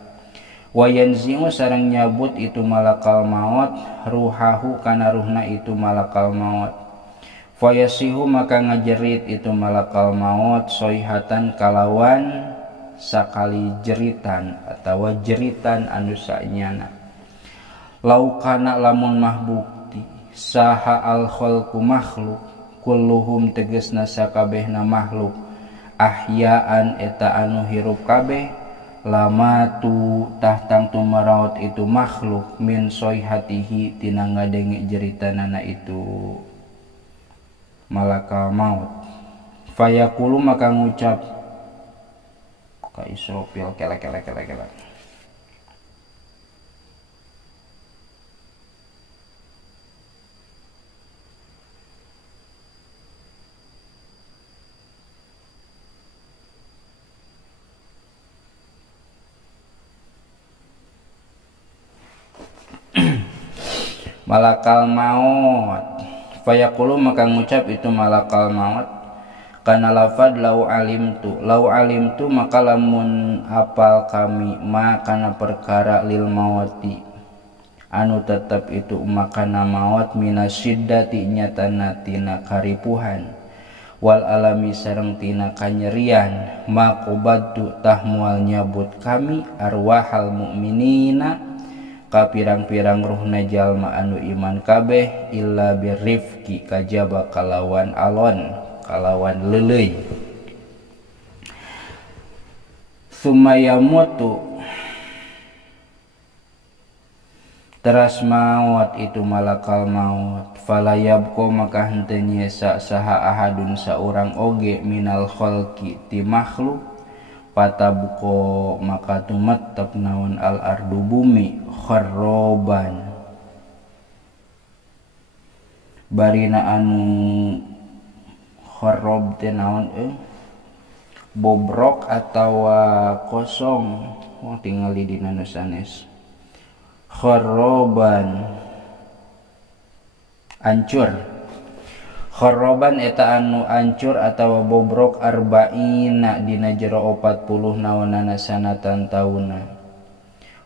Wayanzi'u sareng nyabut itu malakal maut ruhahu kana ruhna itu malakal maut. Fayasihu maka ngajerit itu malakal maut soihatan kalawan sakali jeritan atawa jeritan anu sanyana. Laukana lamun mahbukti saha al khalqu makhluk kulluhum tegesna sakabehna makhluk ahyaan eta anu hirup kabeh lama tu tahtang tumaraot itu makhluk min soihatihi tina ngadenge jeritanana itu malakal maut. Fayaqulu maka ngucap ka Israfil kele malakal maut. Fayaqulu maka ngucap itu malakal maut kana lafad lau alimtu maka lamun apal kami ma kana perkara lil mawati anu tetep itu makana maut minasyiddati nyatana tina karipuhan wal alami sareng tina kanyerian maqobatu tah moal nyabut kami arwahal mukminina ka pirang-pirang ruhna jalma anu iman kabeh illa birrifqi kajaba kalawan alon kalawan leuleui. Sumayamutu teras maut itu malakal maut falayabko maka henteu nyesa saha ahadun saurang oge minal khalqi ti makhluk patabko maka tumettep naon al ardu bumi kharroban barina anu kharrob teh naon bobrok atawa kosong mau tinggal di dina nu sanes kharroban ancur kharroban eta anu ancur atawa bobrok arba'ina dina jero 40 naonana sanatan tauna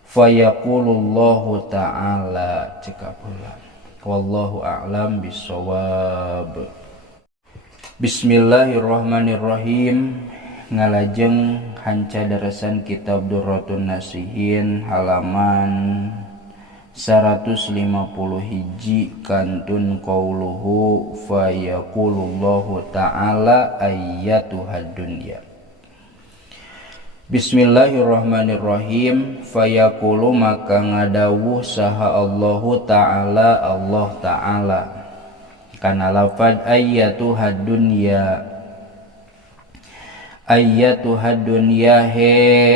fayaqulullahu ta'ala cekapulan wallahu a'lam bissawab. Bismillahirrahmanirrahim. Ngalajeng hanca darasan kitab Durratun Nasihin halaman 150 hiji kantun qauluhu fayaqulullahu ta'ala ayyatuhad dunya. Bismillahirrahmanirrahim. Fayaqulu maka ngadawuh saha Allahu ta'ala Allah ta'ala kana lafad ayyatuhad dunya ayyatuhad dunya he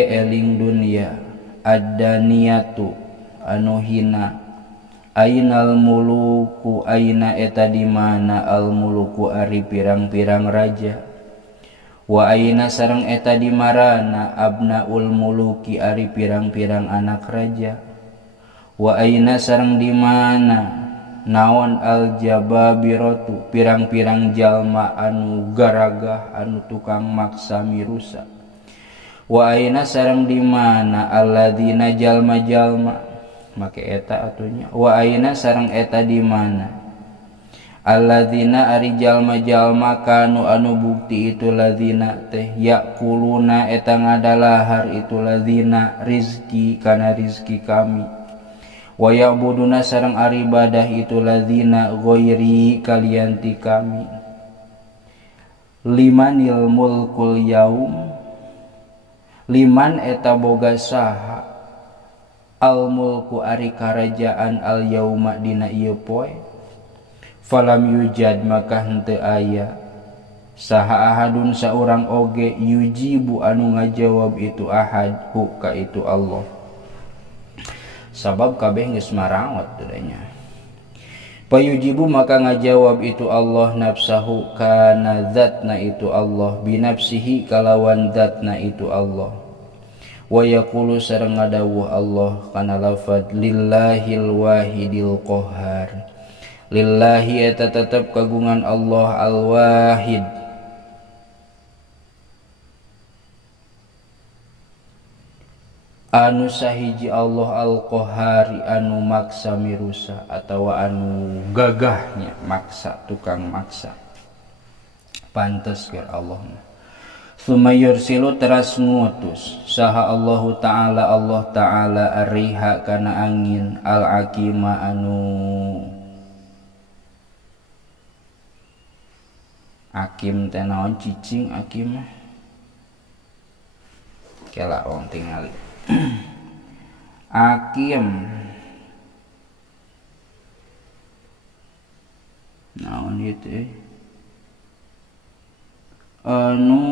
eling dunya ad-daniyatu anu hina ainal muluku aina eta di mana al muluku ari pirang-pirang raja wa aina sareng eta di marana abnaul muluki ari pirang-pirang anak raja wa aina sareng di mana naon al jababiratu pirang-pirang jalma anu garagah anu tukang maksa mirusa wa aina sareng di mana alladzina jalma-jalma make eta atunya wa aina sareng eta di mana alladzina ari jalma-jalma kanu anu bukti itu ladzina teh yakuluna eta ngadalahar itu ladzina rizki kana rizki kami wa ya'buduna sareng ari ibadah itu ladzina ghairi kalianti kami limanil mulkul yaum liman eta boga saha al mulku ari karajaan al yauma dina ieu poe falam yujad maka henteu aya saha ahadun saurang oge yujibu anu ngajawab itu ahad hu ka itu Allah sabab kabeh geus marangot tadanya payujibu maka ngajawab itu Allah nafsahu kana zatna itu Allah binafsihi kalawan zatna itu Allah wa yaqulu sareng ngadawuh Allah kana lafad lillahil wahidil qahhar lillahi eta tetep kagungan Allah al-wahid anu sahiji Allah al-qahhari anu maksa mirusa atau anu gagahnya maksa tukang maksa pantes keur Allah summa yursilu teras ngutus saha Allah Ta'ala ariha kana angin al-aqima anu akim teh naon cicing akim kela wong tingali akim naon itu anu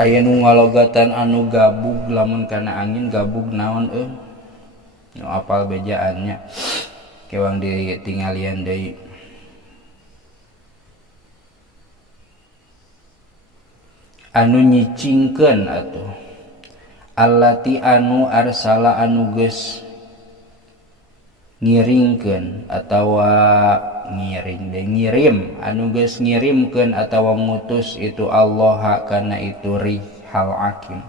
aya nu ngalogatan anu gabug lamun kana angin gabug naon nu apal bejaannya kewang ditingalian deui anu nyicingkeun atuh allati anu arsala anu geus ngiringkeun atawa ngirim anu geus ngirimkeun atawa ngutus itu Allah kana itu rihal akim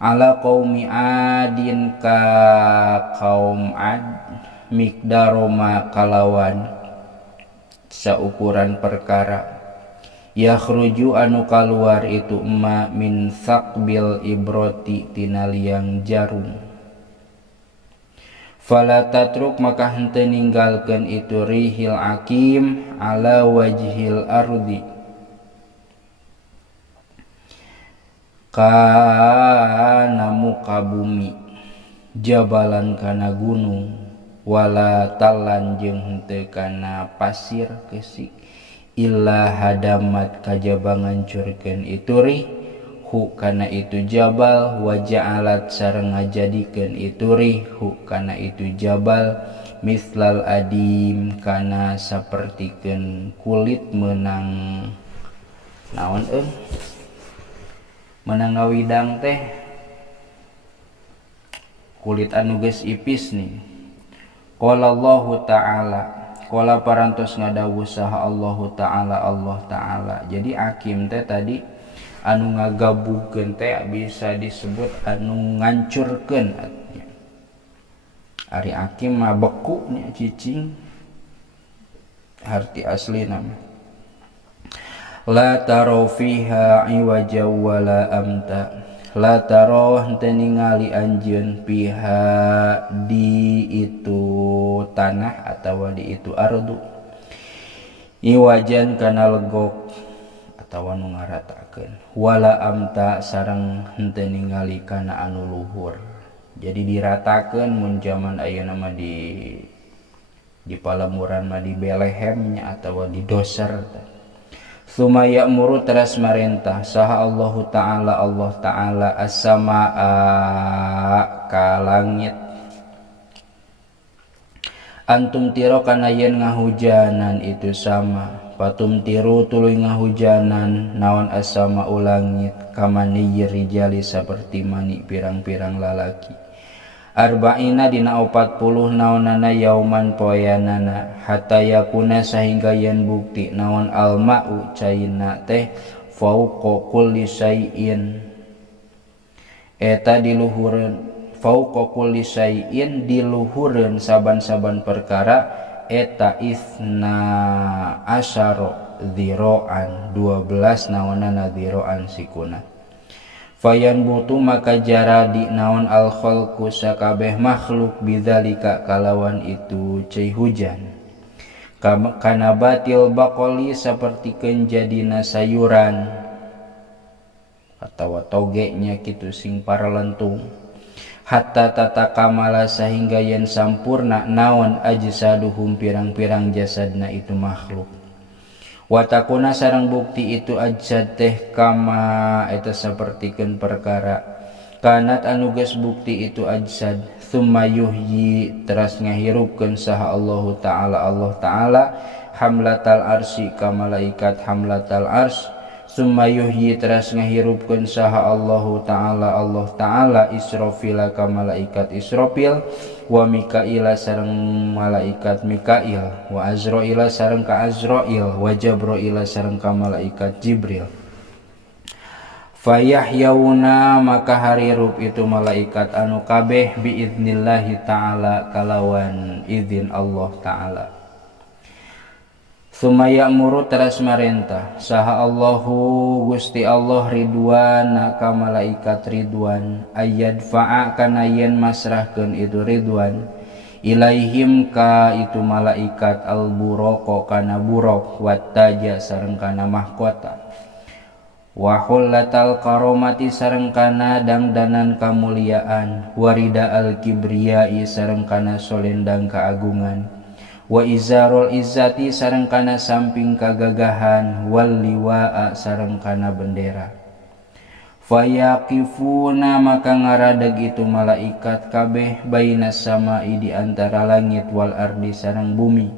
ala qaumi adin ka kaum ad miqdaroma kalawan saukuran perkara yakhruju anu kaluar itu ma min saqbil ibroti tina liang jarum fala tatruk maka henteu ninggalkeun itu rihil akim ala wajhil ardi kana muka bumi jabalan kana gunung wala talan jeung henteu kana pasir kesik illa hadamat kajaba ngancurkeun itu rih hu kana itu jabal wa ja'alat sareng ngajadikeun itu rihu kana itu jabal mislal adim kana sapertikeun kulit menang naon menang ngawidang teh kulit anu geus ipis nih qala Allah Ta'ala qala parantos ngadawuh saha Allah Ta'ala jadi akim teh tadi anu ngagabugkeun teh bisa disebut anu ngancurkeun ari akim mah beku nya cicing arti aslina la taro fiha iwaja wala amta la taro henteu ningali anjeun fiha di itu tanah atawa di itu ardu iwajan kana legok atawa nu ngaratakeun. Wala amta sareng henteu ningali kana anu luhur. Jadi diratakeun mun zaman ayeuna mah di palamuran mah di belehemnya atawa di doser. Sumaya muru teras marentah saha Allah Ta'ala as-samaa ka langit antum tiro kana yen ngahujanan itu sama patum tiru tuluy ngahujanan naon as-sama ulangit kamani rijali saperti mani pirang-pirang lalaki arba'ina dina 40 naonana yauman poyanana hatta yakuna sahingga yen bukti naon alma'u caina teh fauqa kulli syai'in eta diluhureun fauqa kulli syai'in diluhureun saban-saban perkara eta isna asyara dzira'an 12 naonana dzira'an sikuna fayan butu maka jaradi naon al khalqu sakabeh makhluk bidzalika kalawan itu cai hujan kana batil baqoli sapertikeun jadina sayuran atawa togenya kitu sing paralentung hatta tatakamala sahingga yen sampurna naon ajsaduhum pirang-pirang jasadna itu makhluk watakuna sareng bukti itu ajsad teh kama eta sapertikeun perkara kanat anu geus bukti itu ajsad summa yuhyi teras ngahirupkeun saha Allah Ta'ala hamlatal arsy ka malaikat hamlatal arsy summa yuhyi teras ngahirupkeun saha Allah Ta'ala Israfil ka malaikat Israfil wa Mikail sareng malaikat Mikail wa Azrail sareng ka Azrail wa Jibril sareng ka malaikat Jibril fayahyauna maka harirup itu malaikat anu kabeh biiznillahi ta'ala kalawan izin Allah Ta'ala sumaya muru teras marentah saha Allahu Gusti Allah ridwana ka malaikat ridwan ayad fa'a kana yen masrahkeun itu ridwan ilaihim ka itu malaikat al buraq kana buraq wattaja sareng kana mahkota wa hullatal karomati sareng kana dangdanan kamuliaan warida al kibriyai sareng kana solendang kaagungan wa izarul izzati sareng kana samping kagagahan wal liwaa sareng kana bendera fayaqifuna maka ngaradeg itu malaikat kabeh bainas samai di antara langit wal ardi sareng bumi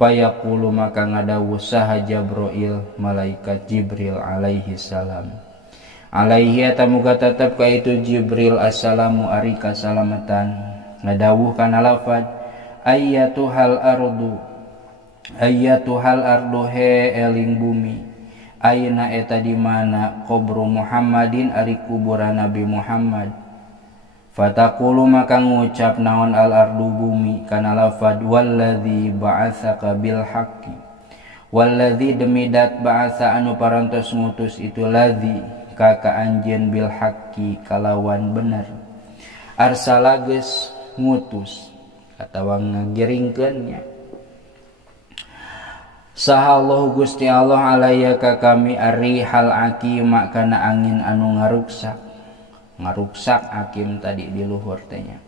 fayaqulu maka ngadawuh saha Jibril malaikat Jibril alaihi salam alaihi atamuga tetep ka itu Jibril assalamu ari kasalamatan ngadawuh kana lafaz ayyatuhal ardu he eling bumi ayeuna eta di mana kubru Muhammadin ari kuburan Nabi Muhammad fataqulu maka ngucap naon al ardu bumi kana lafad wallazi ba'atsaka bil haqqi wallazi demidat ba'atsa anu parantos ngutus itu ladzi ka anjeun bil haqqi kalawan bener arsala geus ngutus atawa ngagiringkeunnya saha Allah Gusti Allah alaya ka kami ari hal akima kana angin anu ngaruksak akim tadi di luhur teh nya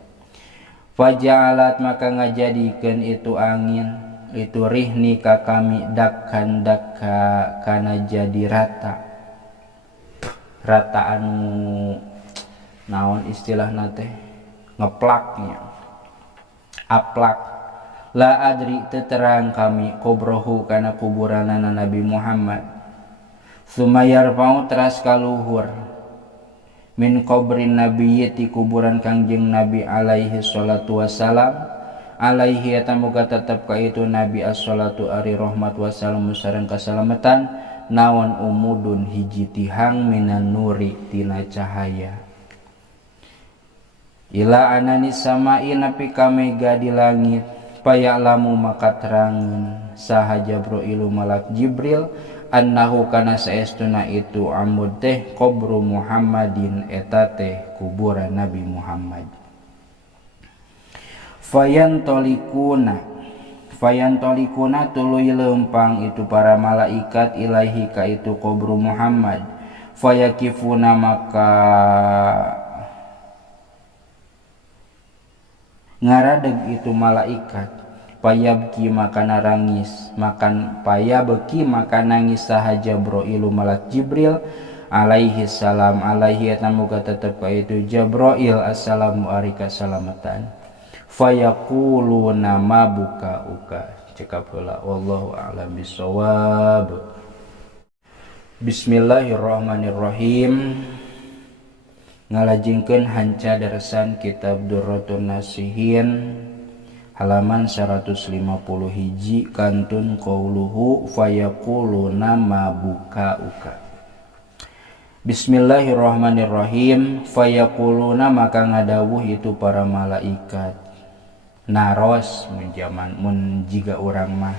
faja'alat maka ngajadikeun itu angin itu rihni ka kami dakkan dakka kana jadi rata anu naon istilahna teh ngeplaknya aplak la adri teterang kami kubrohu kana kuburanana Nabi Muhammad sumayar pau teras kaluhur min kubrin nabiyyi ti kuburan kangjeng Nabi alaihi salatu wassalam alaihi atamuga tetep ka itu Nabi as-salatu ari rahmat wassalam sareng kasalamatan naon umudun hiji tihang minan nuri tina cahaya ila ananis samai napi kamega di langit payalamu maka terangeun saha Jibril malak Jibril annahu kana saestuna itu amud teh kubru Muhammadin eta teh kuburan Nabi Muhammad fayantolikuna tuluy lempang itu para malaikat ilaihi ka itu kubur Muhammad, fayakifuna maka ngaradeg itu malaikat, payabki maka narangis, makan payabki maka nangis saha Jabrailu malak Jibril alaihi salam, alaihi eta muga tetep ka itu Jabrail assalamu ari kasalamatan, fayaquluna ma bukauka cekap heula wallahu a'lam bissawab. Bismillahirrahmanirrahim. Ngalajengkeun hanca darasan kitab Durratun Nasihin halaman 150 hiji kantun qauluhu fayaquluna ma bukauka. Bismillahirrahmanirrahim. Fayaquluna maka ngadawuh itu para malaikat naros menjaman mun jiga urang mah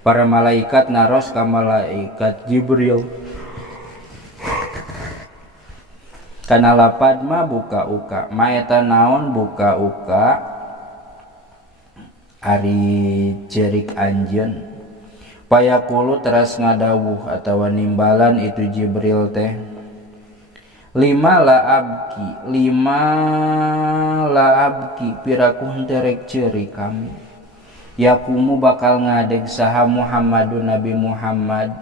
para malaikat naros ka malaikat Jibril kana lapad ma bukauka, ma eta naon bukauka ari cerik anjeun. Payaqulu teras ngadawuh atawa nimbalan itu Jibril teh, lima la abki piraku henterek ceri kami, yakumu bakal ngadeg saha Muhammadun Nabi Muhammad,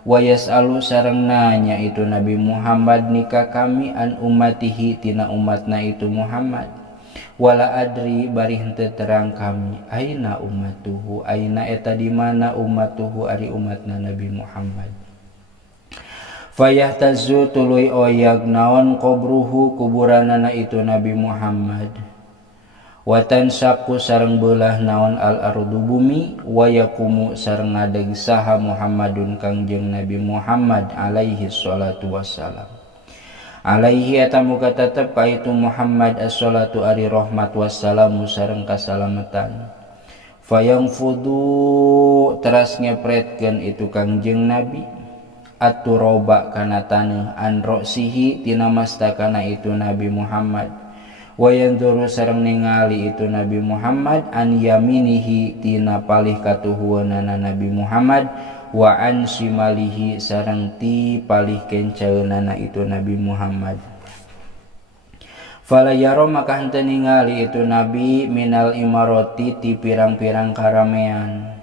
wa yas'alu sareng nanya itu Nabi Muhammad nikah kami an ummatihi tina umatna itu Muhammad, wala adri bari henteu terang kami aina ummatuhu, aina eta di mana ummatuhu ari umatna Nabi Muhammad. Fayahtazu tuluy oyag naon qabruhu kuburanana itu Nabi Muhammad, watan saku sareng beulah naon al ardu bumi, wa yaqumu sareng ngadeg saha Muhammadun kangjeng Nabi Muhammad alaihi salatu wassalam, alaihi eta muga tetep ka itu Muhammad as-salatu ari rahmat wassalamu sareng kasalamatan. Fayangfudu teras ngepretkeun itu kangjeng Nabi at-turaba kana taneuh an ra'sihi tina mastakana itu Nabi Muhammad, wa yanzuru sareng ningali itu Nabi Muhammad an yaminihi tina palih katuhuanana Nabi Muhammad, wa an shimalihi sareng ti palih kencaeunana itu Nabi Muhammad. Fala yaro maka henteu ningali itu Nabi minal imarati ti pirang-pirang karamean,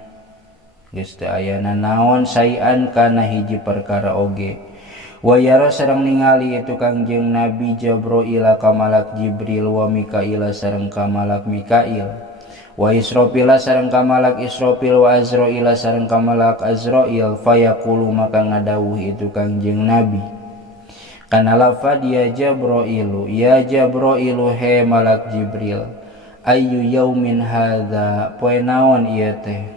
geus teu ayana naon sayan kana hiji perkara oge. Wa yara sareng ningali itu kangjeng Nabi Jabrail ka malak Jibril, wa Mikail sareng ka malak Mikail, wa Israfil sareng ka malak Israfil, wa Azrail sareng ka malak Azrail. Fayaqulu maka ngadawuh itu kangjeng Nabi kana lafad ya Jabrailu, ya Jabrailu he malak Jibril, ayu yaumin hadza poe naon ieu teh,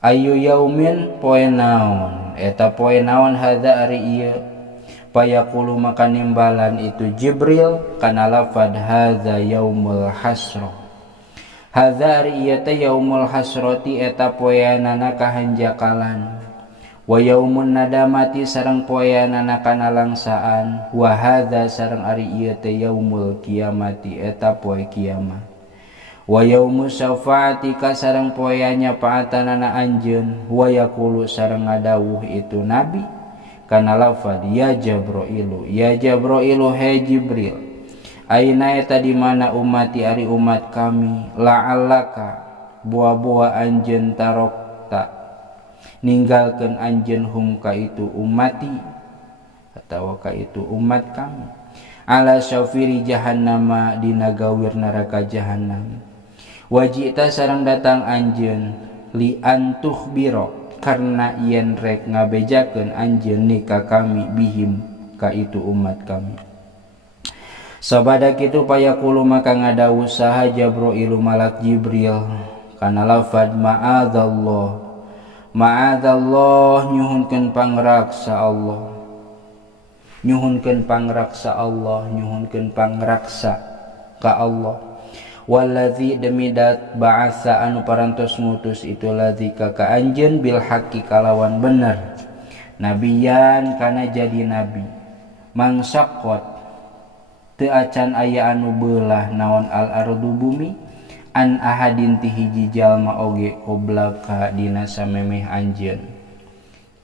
ayu yaumin poe naon eta poe naon hadza ari ieu. Payaqulu maka nimbalan itu Jibril kana lafad hadza yaumul hasra, hadza ari ieu teh yaumul hasrati eta poeanana kahanjakalan, wa yaumun nadamati sareng poeanana kana langsaan, wa hadza sareng ari ieu teh yaumul kiamati eta poe kiamat, wa yaumu syafaati ka sareng poeanya paatanana anjeun, wa yaqulu sareng ngadawuh itu Nabi kana lafad ya Jabrailu, ya Jabrailu he Jibril, aina eta di mana umati ari umat kami, la'allaka buah-buah anjeun tarokta ninggalkeun anjeun hum ka itu umati atawa ka itu umat kami, ala syafiri jahannama dina gawir neraka jahanam, wajita sareng datang anjeun li antuh biro karena yen rek ngabejakeun anjeun nikah kami bihim ka itu umat kami. Sabada kitu payaqulu maka ngadawuh saha Jabrailu malak Jibril kana lafad ma'adzallah, ma'adzallah nyuhunkeun pangraksa Allah, nyuhunkeun pangraksa Allah, nyuhunkeun pangraksa ka Allah. Wallazi demi dat ba'asa anu parantos ngutus itu ladzi ka anjeun bil haqqi kalawan bener, nabiyan kana jadi nabi, mangsakot teu acan aya anu beulah naon al ardu bumi, an ahadin ti hiji jalma oge qoblaka dina samemeh anjeun.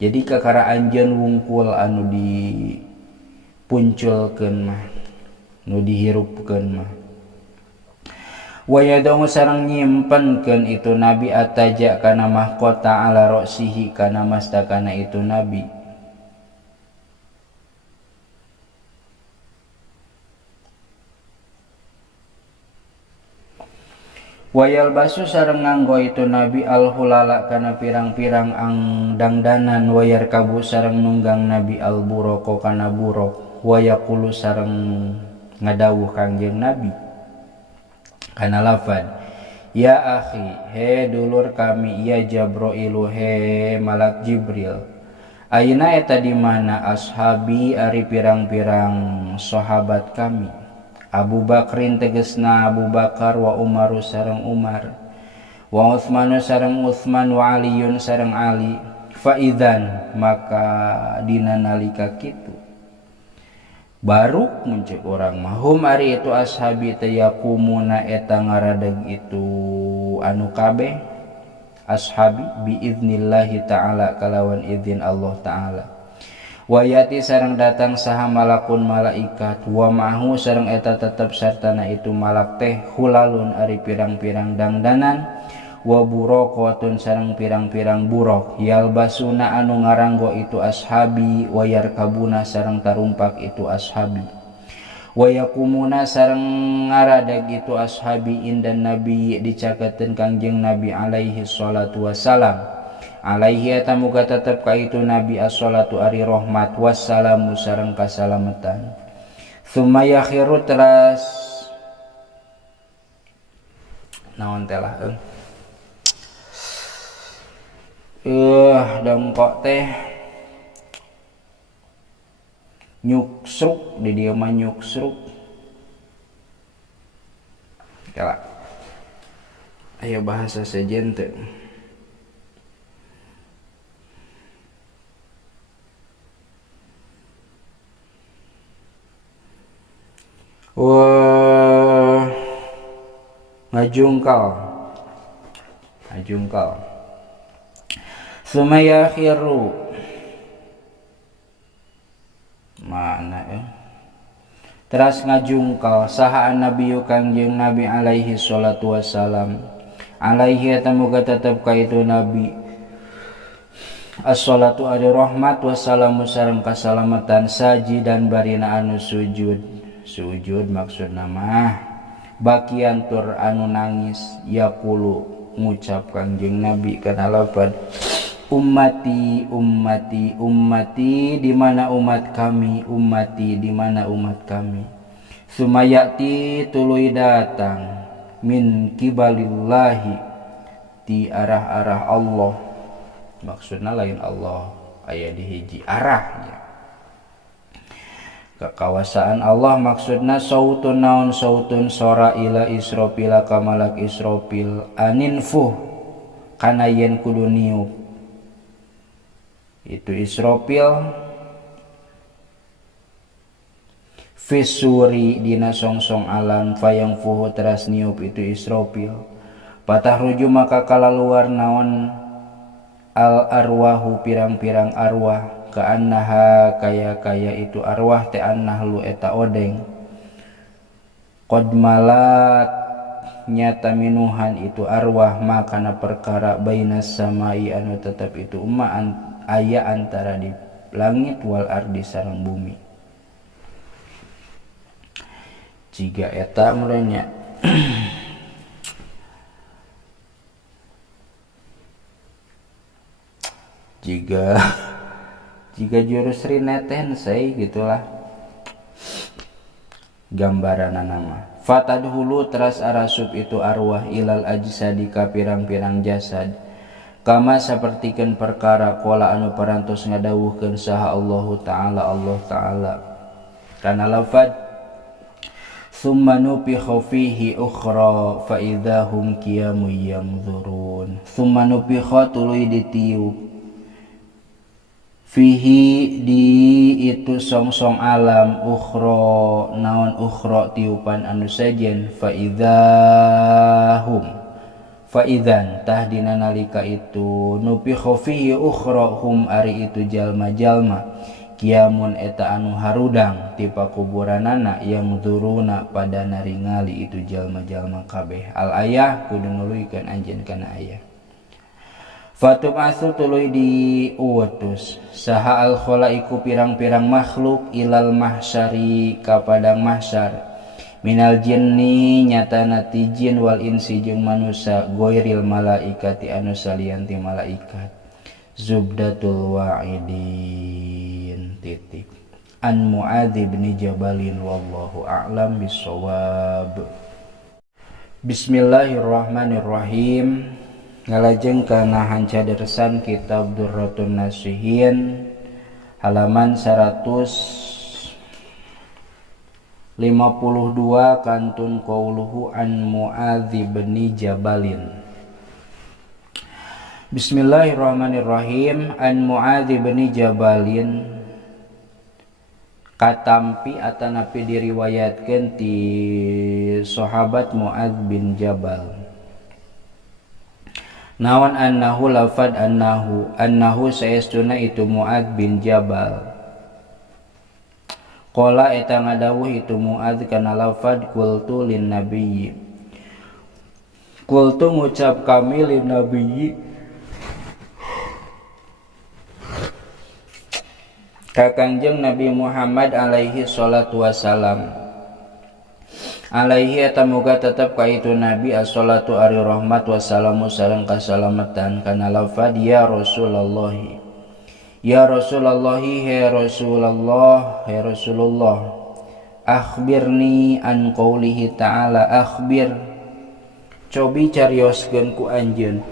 Jadi kakara anjeun wungkul anu dipunculkeun mah, nu dihirupkeun mah. Wa yadau sareng nyimpenkeun itu nabi ataja kana mahkota ala ra'sihi kana mastakana itu nabi. Wayal basu sareng nganggo itu nabi al-hulala kana pirang-pirang ang dangdanan wayar kabu sareng nunggang nabi al-buroko kana burok wayaqulu sareng ngadawuh kangjeng nabi kana lafad ya akhi he dulur kami ya Jabrailu he malak Jibril ayeuna eta di mana ashabi ari pirang-pirang sahabat kami Abu Bakrin tegesna Abu Bakar wa Umaru sareng Umar wa Utsmanu sareng Utsman wa Aliyun sareng Ali fa idzan maka dina nalika kitu baru muncul orang mahum ari itu ashabi teh yaqumuna eta ngaradeg itu anu kabeh ashabi biiznillahi taala kalawan izin Allah taala wayati sareng datang saha malakun malaikat wa mahu sareng eta tetep sartana itu malak teh hulalun ari pirang-pirang dangdanan wa buraqatun sareng pirang-pirang buraq yalbasuna anu ngaranggo itu ashabi wa yarkabuna sareng tarumpak itu ashabi wa yaqumuna sareng ngaradeg itu ashabi indan nabi dicaketeun kangjeng nabi alaihi salatu wassalam alaihi eta muga tetep ka itu nabi as-salatu ari rahmat wassalamu sareng kasalametan summa yakhiru teras naon teh lah dengkok teh nyuksruk di dieu mah nyuksruk kala aya bahasa sejen teu ngajungkal sumaya khiru mana ya teras ngajungkal saha nabiyu kangjeng nabi alaihi salatu wassalam alaihi eta muga tetep ka itu nabi as-salatu ari rahmat wassalamu sareng kasalamatan sajidan barina anu sujud maksudna mah bakian tur anu nangis yaqulu ngucap kangjeng nabi kana lafaz ummati ummati ummati di mana umat kami ummati di mana umat kami sumayati tuluy datang min kibalillahi di arah-arah Allah maksudna lain Allah aya di hiji arahnya kekawasaan Allah maksudna sautun naon sautun sora ila Israfil ka malak Israfil aninfuh kana yen kudu niup itu Israfil fisuri dina songsong alam fayang fuhu teras niup itu Israfil patah ruju maka kalaluar naon al arwahu pirang-pirang arwah kaannaha kaya itu arwah teh annahlu eta odeng qad malat nyata minuhan itu arwah makana perkara bainas samai anu tetep itu aya antara di langit wal ardi sareng bumi jiga eta murenya jika jurus rineten say gitulah gambaran nama fatadhulu teras arasub itu arwah ilal ajsadi ka pirang-pirang jasad kama sapertikeun perkara qala anu parantos ngadawuhkeun saha Allah taala kana lafad summa nufikha fihi ukhra fa idzahum qiyamun yanzurun summa nufikha tuluy ditiup fihi di itu songsong alam ukhra naon ukhra tiupan anu sajen faidzan tah dina nalika itu nufikha fihi ukhra hum ari itu jalma-jalma kiamun eta anu harudang ti pakuburanana yang turuna pada naringali itu jalma-jalma kabeh al ayah kudu nuluykeun anjeun kana ayah. Fatum asu tuluy diutus saha al khalaiku pirang-pirang makhluk ilal mahsyari ka padang mahsyar minal jinni nyatana ti jin wal insi jeung manusia goiril malaikati anu salian ti malaikat zubdatul wa'idin titik an Muadz bin Jabalin wallahu a'lam bissawab. Bismillahirrahmanirrahim. Ngalajeng kana hancadersan kitab Durratun Nasihin halaman 152 kantun qauluhu an Muadz bin Jabalin. Bismillahirrahmanirrahim. An Muadz bin Jabalin katampi atanapi diriwayatkeun ti sahabat Muadz bin Jabal nawan annahu lafad annahu saestuna itu Muadz bin Jabal qala eta ngadawuh itu Muadz kana lafad qultu lin nabiyyi qultu ngucap kami lin nabiyyi ka Kangjeng Nabi Muhammad alaihi salatu wasalam alaihi eta muga tetep ka itu nabi as-salatu ari rahmat wassalamu sareng kasalamatan kana lafad ya Rasulullah he Rasulullah akhbirni an qaulihi ta'ala akhbir cobi carioskeun ku anjeun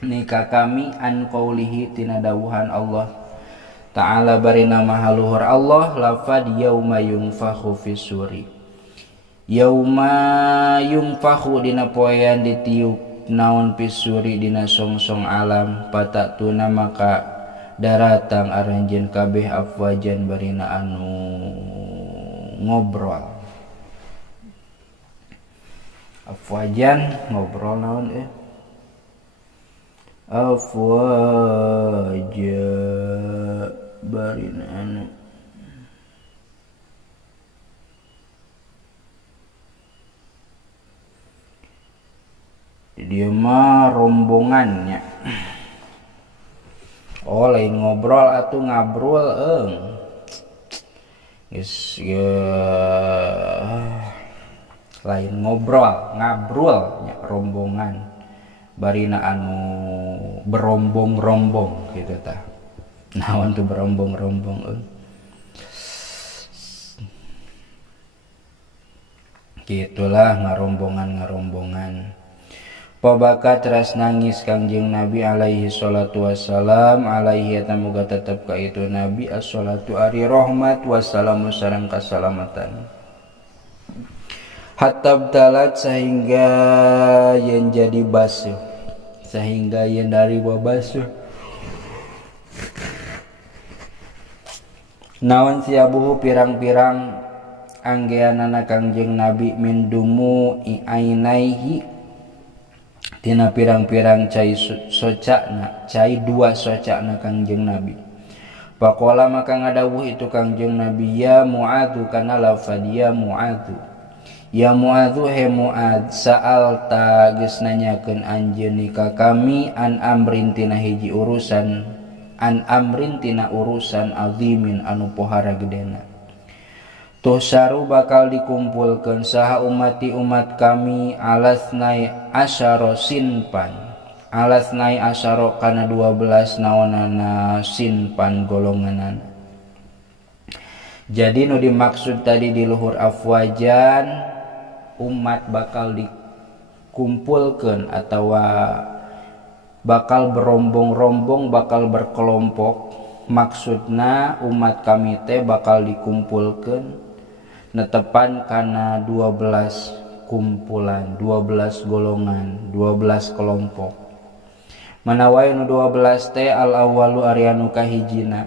nika kami an qaulihi tina dawuhan Allah ta'ala barina mahaluhur Allah lafad yauma yunfakhu fisuri yauma yunfakhu dina poean ditiup naon fisuri dina songsong alam patatuna maka daratang aranjeun kabeh afwajan barina anu ngobrol afwajan ngobrol naon afwaja barina anu dia mah rombongannya oh lain ngobrol atuh ngabrul geus lain ngobrol ngabrul nya rombongan barina anu berombong-rombong gitu tah naon tuh berombong-rombong gitulah ngarombongan pabaka teras nangis Kangjeng Nabi alaihi salatu wassalam alaihi eta muga tetep ka itu Nabi as-salatu ari rahmat wassalamu sareng kasalamatan hatta btalat sehingga yen jadi basuh sehingga yen dari babasuh naon siabuhu pirang-pirang anggeanana Kangjeng Nabi min dumu ainaihi tina pirang-pirang cai socana cai dua socana Kangjeng Nabi faqala maka ngadawuh itu Kangjeng Nabi ya Muadz kana lafad ya Muadz ya Muadz he Muadz sa'alta geus nanyakeun anjeun ka kami an amrin tina hiji urusan an amrin tina urusan azimin anu pohara gedena tuhsaru bakal dikumpulkeun saha umati umat kami alasnai asyara sinpan alasnai asyara kana 12 naonana sinpan golonganan jadi nu dimaksud tadi di luhur afwajan umat bakal dikumpulkeun atawa bakal berombong-rombong bakal berkelompok maksudna umat kami teh bakal dikumpulkeun netepan kana 12 kumpulan 12 golongan 12 kelompok Manawai nu 12 teh al awwalu ari anu kahijina.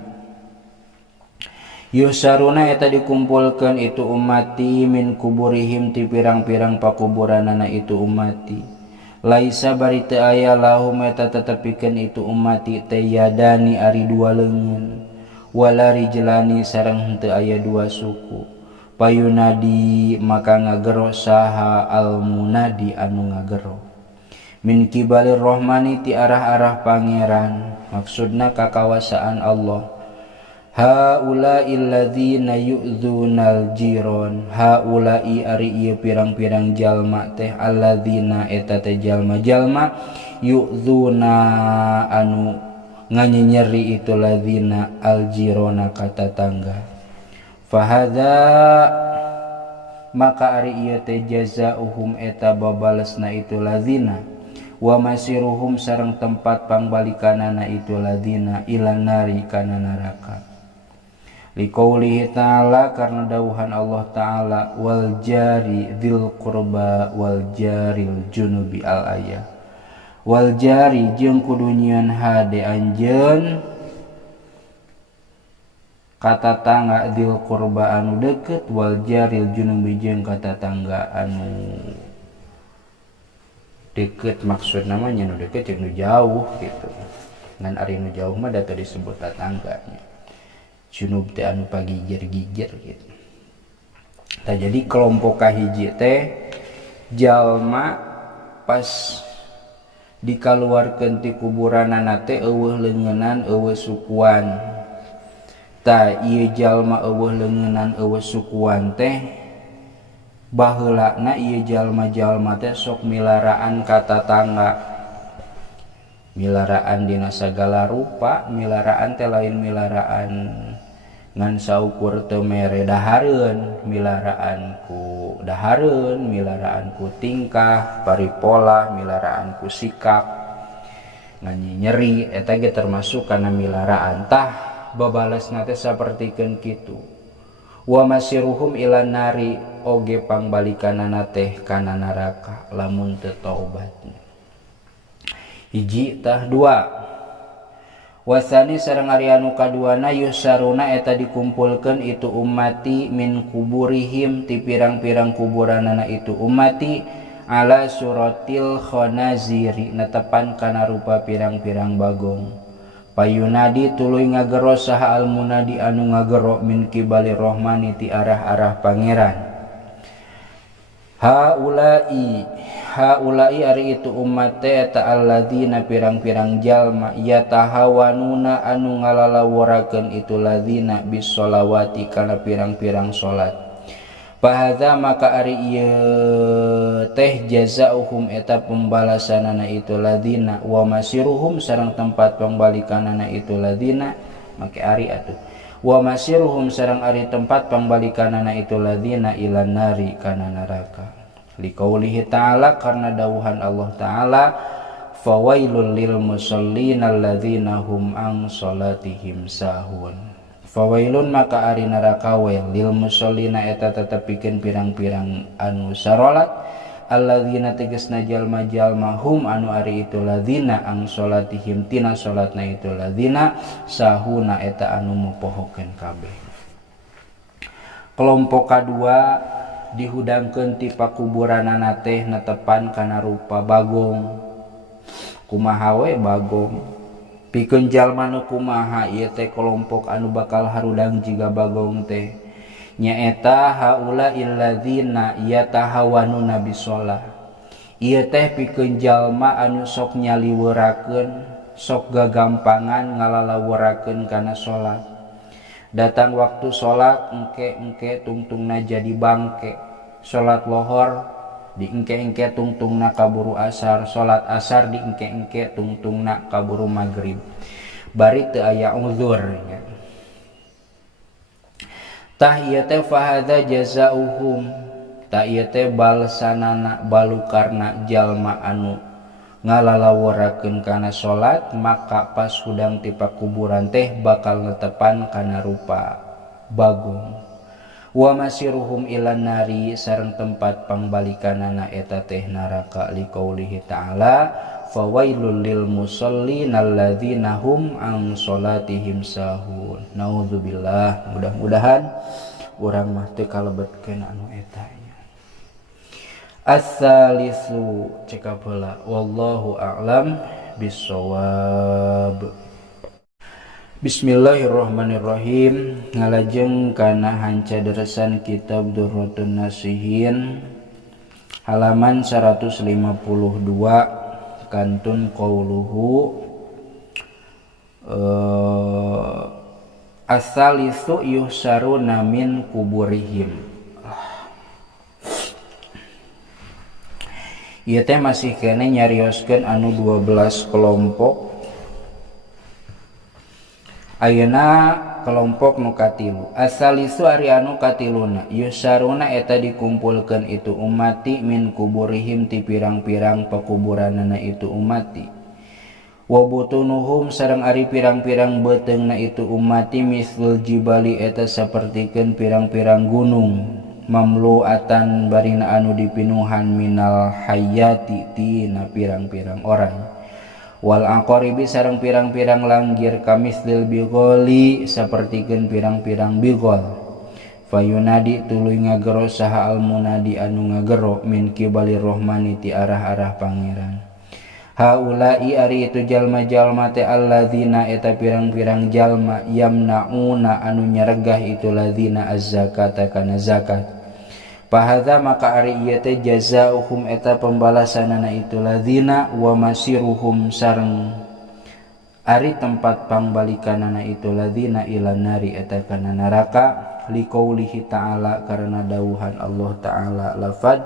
Yusaruna eta dikumpulkeun itu ummati min kuburihim ti pirang-pirang pakuburanana itu ummati. Laisa bari teu aya lahum eta tetepikeun itu ummati teh yadani ari dua leungeun. Wala rijlani sareng henteu aya dua suku. Payunadi maka ngagero saha al munadi anu ngagero. Min kibalir rahmani ti arah-arah pangeran, maksudna kakawasaan Allah. Haula'i alladzina yu'dzunal jiron, haula'i ari ieu pirang-pirang jalma teh alladzina eta teh jalma-jalma yu'dzuna anu nganyenyeri itu ladzina aljirona ka tatangga. Fahadza maka ari ieu teh jazaohum eta babalesna itu ladzina. Wa masiruhum sareng tempat pangbalikanana itu ladina ilan nari kana neraka. Liqaulihi ta'ala karena dawuhan Allah ta'ala wal jari dzil qurba wal jaril junubi al ayah. Wal jari jeung kudu nyieun hade anjeun kata tangga dzil qurba anu deukeut wal jaril junubi jeung kata tangga anu deket, maksud namanya nu deket yang nu jauh gitu. Ngan ari nu jauh mah data disebut tetangganya. Junub teh anu pagigir-gigir gitu. Tah jadi kelompok kahiji teh jalma pas dikaluarkeun ti kuburanana teh eueuh leungeunnan eueuh sukuan. Tah ieu jalma eueuh leungeunnan eueuh sukuan teh baheulana ieu jalma-jalma teh sok milaraan ka tatangga. Milaraan dina sagala rupa, milaraan teh lain milaraan ngan saukur teu mere dahareun, milaraan ku dahareun, milaraan ku tingkah, paripola, milaraan ku sikap. Ngan nyeri eta ge termasuk kana milaraan. Tah babalesna teh sapertikeun kitu. Wa masiruhum ilan nari oge pangbalikanana teh kana neraka lamun teu taubat. Hiji tah dua. Wasani sareng ari anu kaduana yusaruna eta dikumpulkeun itu ummati min kuburihim ti pirang-pirang kuburanana itu ummati ala suratil khanaziri netepan kana rupa pirang-pirang bagong. Payunadi tuluy ngagero saha al munadi anu ngagero min kibali rahmani ti arah-arah pangeran. Haulai ari itu umat teh eta alladzina pirang-pirang jalma yatahawanuna anu ngalalawurakeun itu ladzina bis sholawati kana pirang-pirang salat. Fahadza maka ari ieu teh jazaohum eta pembalasanana itu ladina wa masiruhum sareng tempat pangbalikanana itu ladina make ari atuh wa masiruhum sareng ari tempat pangbalikanana itu ladina ilan nari kana neraka. Liqaulihi ta'ala karena dawuhan Allah ta'ala fawailul lil musallin alladzina hum an salatihim sahun. Fawailun maka ari neraka wail lil musallina eta tetepikeun pirang-pirang anu sarolat alladzina tegasna jalma-jalma hum anu ari itu ladzina ang salatihim tina salatna itu ladzina sahuna eta anu mupohokeun kabeh. Kelompok kadua dihudangkeun ti pakuburanana teh netepan kana rupa bagong. Kumaha we bagong? Pikeun jalma nu kumaha ieu teh kelompok anu bakal harudang jiga bagong teh nyaeta haula illadzina yatahawanuna bisolah. Ieu teh pikeun jalma anu sok nyaliweurakeun, sok gagampangan ngalalawurakeun kana salat. Datang waktu salat engke-engke tungtungna jadi bangke. Salat lohor diengke-engke tungtungna kaburu asar, salat asar diengke-engke tungtungna kaburu maghrib. Bari teu aya uzur ya. Tah ieu teh fahadza jazaohum, tah ieu teh balesanana balukarna jalma anu ngalalawurakeun kana salat maka pas hudang ti pakuburan teh bakal netepan kana rupa bagong. Wa masiruhum ilan nari sareng tempat pangbalikanana eta teh neraka. Liqaulihi ta'ala fawailul lil musallin alladzina hum an sholatihim sahun. Naudzubillah, mudah-mudahan urang mah teu kalebetkeun anu eta nya. As-salisu cekap heula, wallahu a'lam bissawab. Bismillahirrahmanirrahim. Ngalajeng kana hanca deresan kitab Durratun Nasihin halaman 152 kantun qauluhu as-salisu yuhsaruna min kuburihim. Ieu teh masih kene nyarioskeun anu 12 kelompok. Ayeuna kelompok nu katilu. As-salisu ari anu katiluna yusaruna eta dikumpulkeun itu umati min kuburihim ti pirang-pirang pakuburanana itu umati. Wa butunuhum sareng ari pirang-pirang beuteungna itu umati mislul jibali eta sapertikeun pirang-pirang gunung. Mamluatan barina anu dipinuhan minal hayati tina pirang-pirang orang. Wal aqaribi sareng pirang-pirang langgir kamislil bigoli sapertikeun pirang-pirang bigol. Fayunadi tuluy ngagero saha al munadi anu ngagero min kibali rahmani ti arah-arah pangeran. Haulai ari itu jalma-jalma teh alladzina eta pirang-pirang jalma yamnauna anu nyaregah itu ladzina az-zakata kana zakat. Pahadza maka ari ieu teh jazaohum eta pembalasanana itu ladzina wa masiruhum sareng ari tempat pangbalikanana itu ladzina ila nari eta kana neraka liqaulihi ta'ala karena dawuhan Allah ta'ala lafad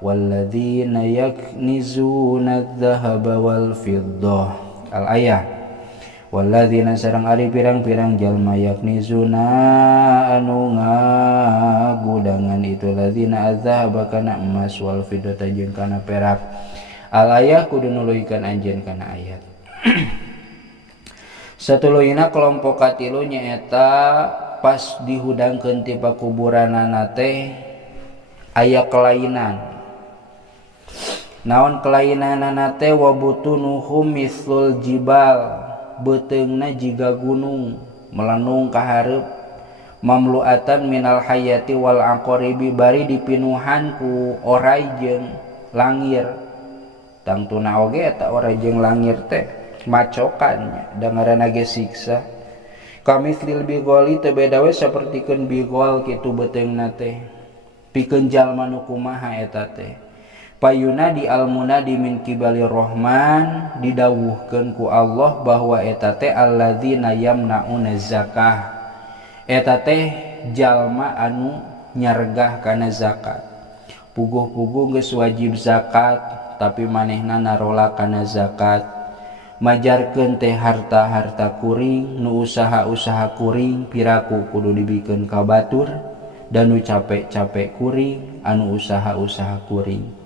walladzina yaknizuna adz-dzahaba wal fiddah al ayah. Walladzina sareng ari pirang-pirang jalma yaknizuna anu ngagudangan itu ladzina azhaba kana emas wal fiddata jeung kana perak. Al ayah kudu nuluykeun anjeun kana ayat. Satuluyna kelompok katilu nyaeta pas dihudangkeun ti pakuburanana teh aya kelainan. Naon kelainanana teh wa butunuhum mislul jibal. Beteungna jiga gunung melenung ka hareup mamluatan minal hayati wal aqaribi bari dipinuhan ku oray jeung langir. Tangtuna oge eta oray jeung langir teh macokannya da ngaranna ge siksa. Kamislil bigoli teu beda we sapertikeun bigol kitu beteungna teh. Pikeun jalma nu kumaha eta teh. Payuna di al-munadi min kibali rahman didawuhkeun ku Allah bahwa eta teh alladzina yamnauna zakah. Eta teh jalma anu nyargah kana zakat. Puguh-puguh geus wajib zakat tapi manehna narola kana zakat. Majarkeun teh harta-harta kuring nu usaha-usaha kuring piraku kudu dibikeun ka batur dan nu capek-capek kuring anu usaha-usaha kuring.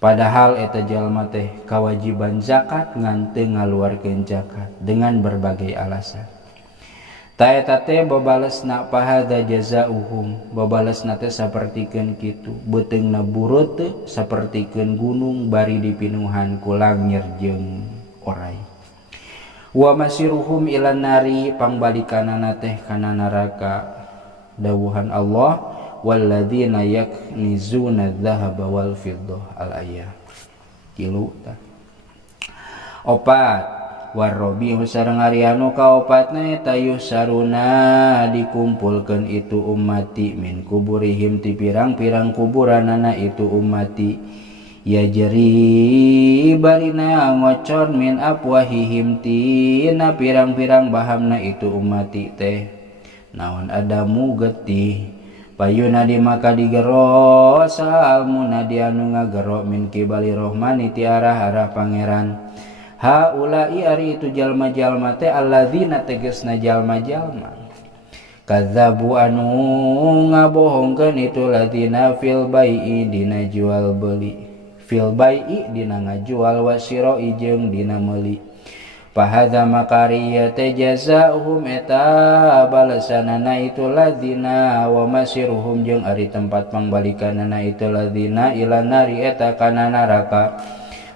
Padahal eta jalma teh kewajiban zakat ngan teu ngaluarkeun zakat dengan berbagai alasan. Ta eta teh babalesna pahadza jazaohum, babalesna teh sapertikeun kitu, beuteungna burut teh sapertikeun gunung bari dipinuhan ku langir jeung oray. Wa masiruhum ilan nari pangbalikanana teh kana neraka. Dawuhan Allah walladzina yaknizuna adz-dzahaba wal fiddah al ayah. Tilu tah. Opat warrobihu sareng ari anu kaopatna eta yusaruna dikumpulkeun itu ummati min kuburihim ti pirang-pirang kuburanana itu ummati ya jeri barina ngocon min afwahihim tina pirang-pirang bahamna itu ummati teh naon adamu getih. Payuna di maka digero sal munadi anu ngagero min kibali rahmani ti arah-arah pangeran. Haulai ari itu jalma-jalma teh alladzina tegasna jalma-jalma kadzabu anu ngabohongkeun itu ladzina fil bai'i dina jual beli. Fil bai'i dina ngajual wasiroi jeung dina meuli. Pahadza makariya teh jazaohum eta balasanana itu ladzina wa masiruhum jeung ari tempat pangbalikanana itu ladzina ila nari eta kana neraka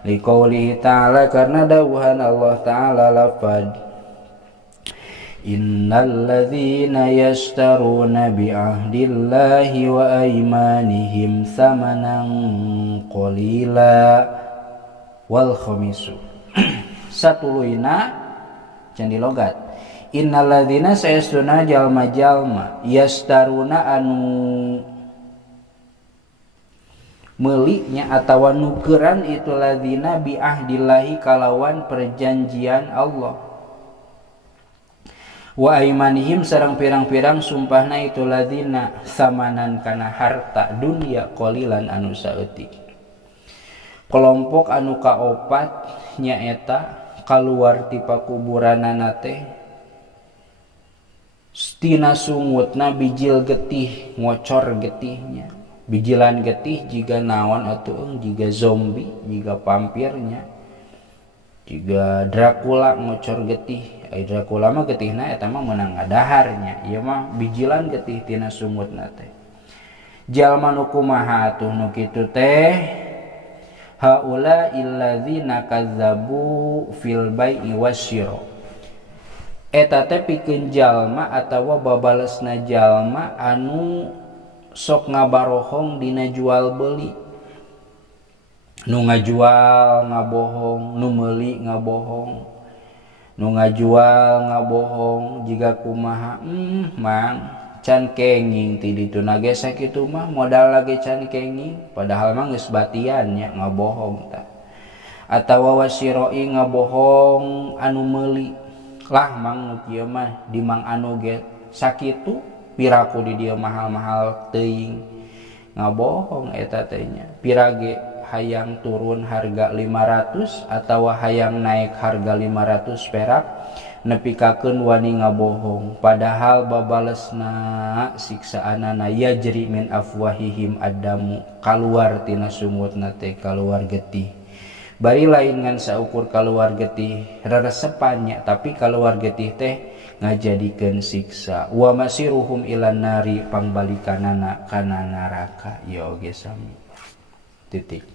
liqaulihi ta'ala karena dawuhan Allah ta'ala lafad innal ladzina yashtaruna bi ahdillahi wa aymanihim samanan qalila wal khamisu satuluina can di logat innal ladzina sayastuna jalma-jalma yashtaruna anu melinya atawa nukeran itu ladzina bi ahdillahi kalawan perjanjian Allah wa aimanihim sareng pirang-pirang sumpahna itu ladzina samanan kana harta dunia qalilan anu saeutik kelompok anu kaopat nyaeta kaluar ti pakuburanana teh tina sungutna bijil getih ngocor getihnya bijilan getih jiga naon atuh jiga zombie jiga vampirnya jiga Dracula ngocor getih Dracula mah getihna eta mah meunang ngadaharnya ieu mah bijilan getih tina sungutna teh jalma nu kumaha atuh nu kitu teh haula illadzina kazzabu fil bai'i wasyira eta teh pikeun jalma atawa babalesna jalma anu sok ngabarohong dina jual beli nu ngajual ngabohong nu meuli ngabohong nu ngajual ngabohong jiga kumaha mang can kenging ti ditu nagesa kitu mah modal lagi can kenging padahal mah geus batian nya ngabohong tah atawa wasiroi ngabohong anu meuli lah mang nu kieu mah di mang anu ge sakitu piraku di dieu mahal-mahal teuing ngabohong eta teh nya pirage hayang turun harga 500 atau hayang naik harga 500 perak nepikakeun wani ngabohong padahal babalesna siksaanana yajri min afwahihim adamu kaluar tina sungutna teh kaluar getih bari lain ngan saukur kaluar getih reresepannya tapi kaluar getih teh ngajadikeun siksa wa masiruhum ilan nari pangbalikanana kana neraka ya oge sami titik.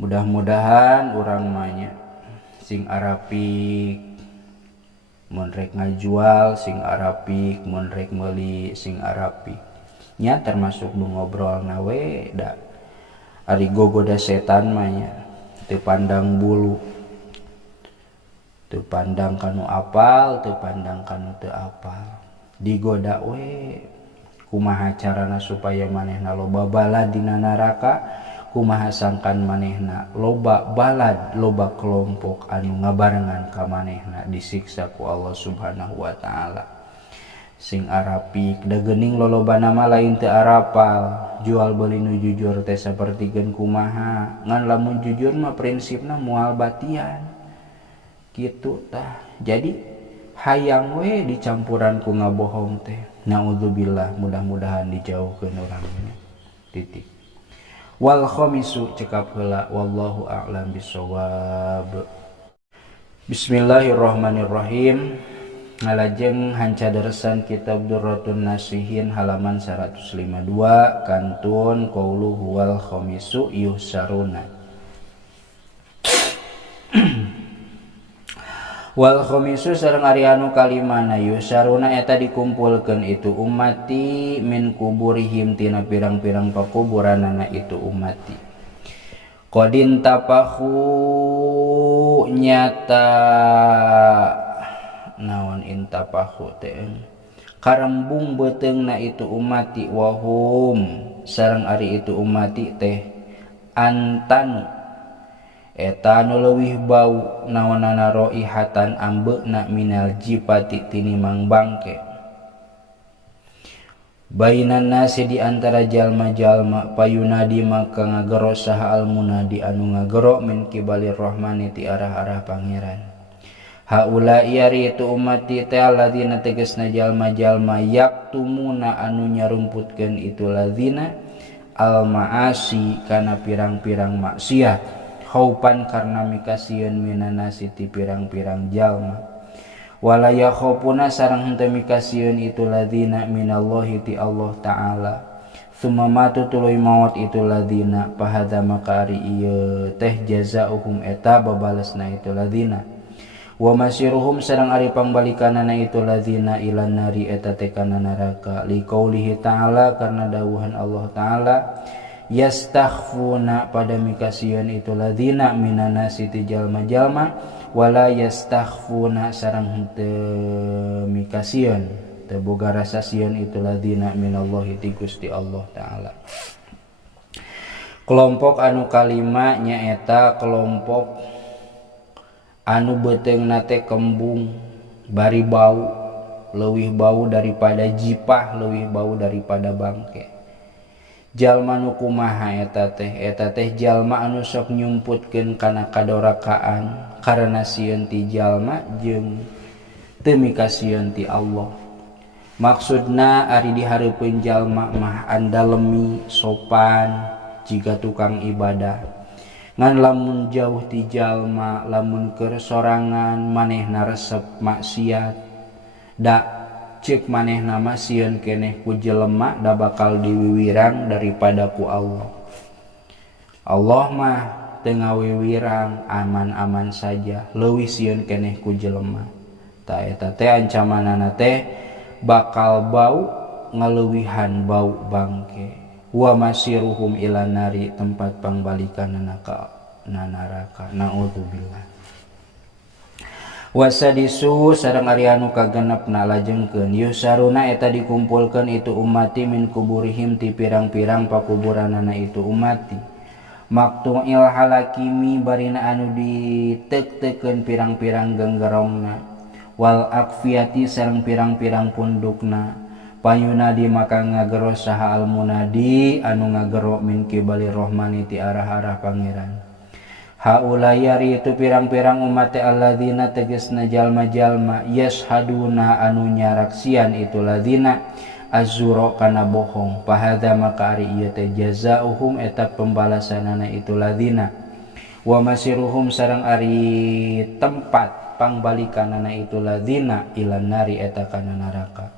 Mudah-mudahan urang manya sing arapik mun rek ngajual sing arapik mun rek meuli sing arapik nya termasuk nu ngobrolna we da ari gogoda setan manya teu pandang bulu teu pandang kanu apal teu pandang kanu teu apal digoda we kumaha carana supaya manehna loba balad dina neraka kumaha sangkan manehna loba balad loba kelompok anu ngabarengan ka manehna disiksa ku Allah Subhanahu wa taala sing arapik da geuning lolobana mah lain teu arapal jual beli nu jujur teh sapertikeun kumaha ngan lamun jujur mah prinsipna moal batian kitu tah jadi hayang we dicampuran ku ngabohong teh naudzubillah mudah-mudahan dijauhkeun urangnya titik wal khamisu cekap heula wallahu a'lam bissawab. Bismillahirrahmanirrahim. Ngalajeng hancadaresan kitab Durratun Nasihin halaman 152 kantun qauluhu wal khamisu yuhsaruna. Wal khamisu sareng ari anu kalimana yusaruna eta dikumpulkeun itu ummati min kuburihim tina pirang-pirang pakuburanana itu ummati qadin tapahu nyata naon intapahu teh karembung beuteungna itu ummati wahum sareng ari itu ummati teh antanu eta nu leuwih bau naonana raihatan ambeuna minal jipati tinimang bangke bainan nasi di antara jalma-jalma payunadi maka ngagero saha al munadi anu ngagero min kibalir rahmani ti arah-arah pangeran haula iari itu ummati teh alladzina tegasna jalma-jalma yaktumuna anu nyarumputkeun itu ladzina al maasi kana pirang-pirang maksiat khaupan karena mikasieun minanasi ti pirang-pirang jalma wala yakhafuna sareng henteu mikasieun itu ladzina minallahi ti Allah taala summa matu tuluy maut itu ladina fahadza maka ari ieu teh jazaohum eta babalesna itu ladina wa masiruhum sareng ari pangbalikanana itu ladina ilan nari eta teh kana neraka liqaulihi ta'ala karena dawuhan Allah taala yastakhfuna pada mikasieun itu ladina minanasi ti jalma-jalma wala yastakhfuna sareng henteu mikasieun teu boga rasa sieun itu ladina minallahi ti Gusti Allah taala. Kelompok anu kalima nyaeta kelompok anu beteungna teh kembung bari bau leuwih bau daripada jipah leuwih bau daripada bangke. Jalma nu kumaha eta teh jalma anu sok nyumputkeun kana kadorakaan karena sieun ti jalma jeung teu mikasieun ti Allah. Maksudna ari dihareupeun jalma mah andalemi sopan jiga tukang ibadah. Ngan lamun jauh ti jalma lamun keur sorangan manehna resep maksiat da ceuk manehna mah sieun keneh ku jelema da bakal diwiwirang daripada ku Allah. Allah mah teu ngawiwirang aman-aman saja leuwih sieun keneh ku jelema. Ta eta teh ancamanana teh bakal bau ngaleuwihan bau bangke. Wa masiruhum ila nari tempat pangbalikanana ka neraka. Naudzubillah. Wasadisu sareng ari anu kagenepna lajengkeun yusaruna eta dikumpulkeun itu ummati min kuburihim ti pirang-pirang pakuburanana itu ummati maktu'il halakimi barina anu diteuk-teukeun pirang-pirang genggerongna wal akfiyati sareng pirang-pirang pundukna payunadi maka ngagero saha al munadi anu ngagero min kibali rahmani ti arah-arah pangeran. Haulayari itu pirang-pirang umat alladzina tegesna jalma-jalma yashaduna anu nyaraksian itu ladzina azuro kana bohong fahadza maka ari ieu teh jazaohum eta pembalasanana itu ladzina wa masiruhum sareng ari tempat pangbalikanana itu ladzina ilan nari eta kana neraka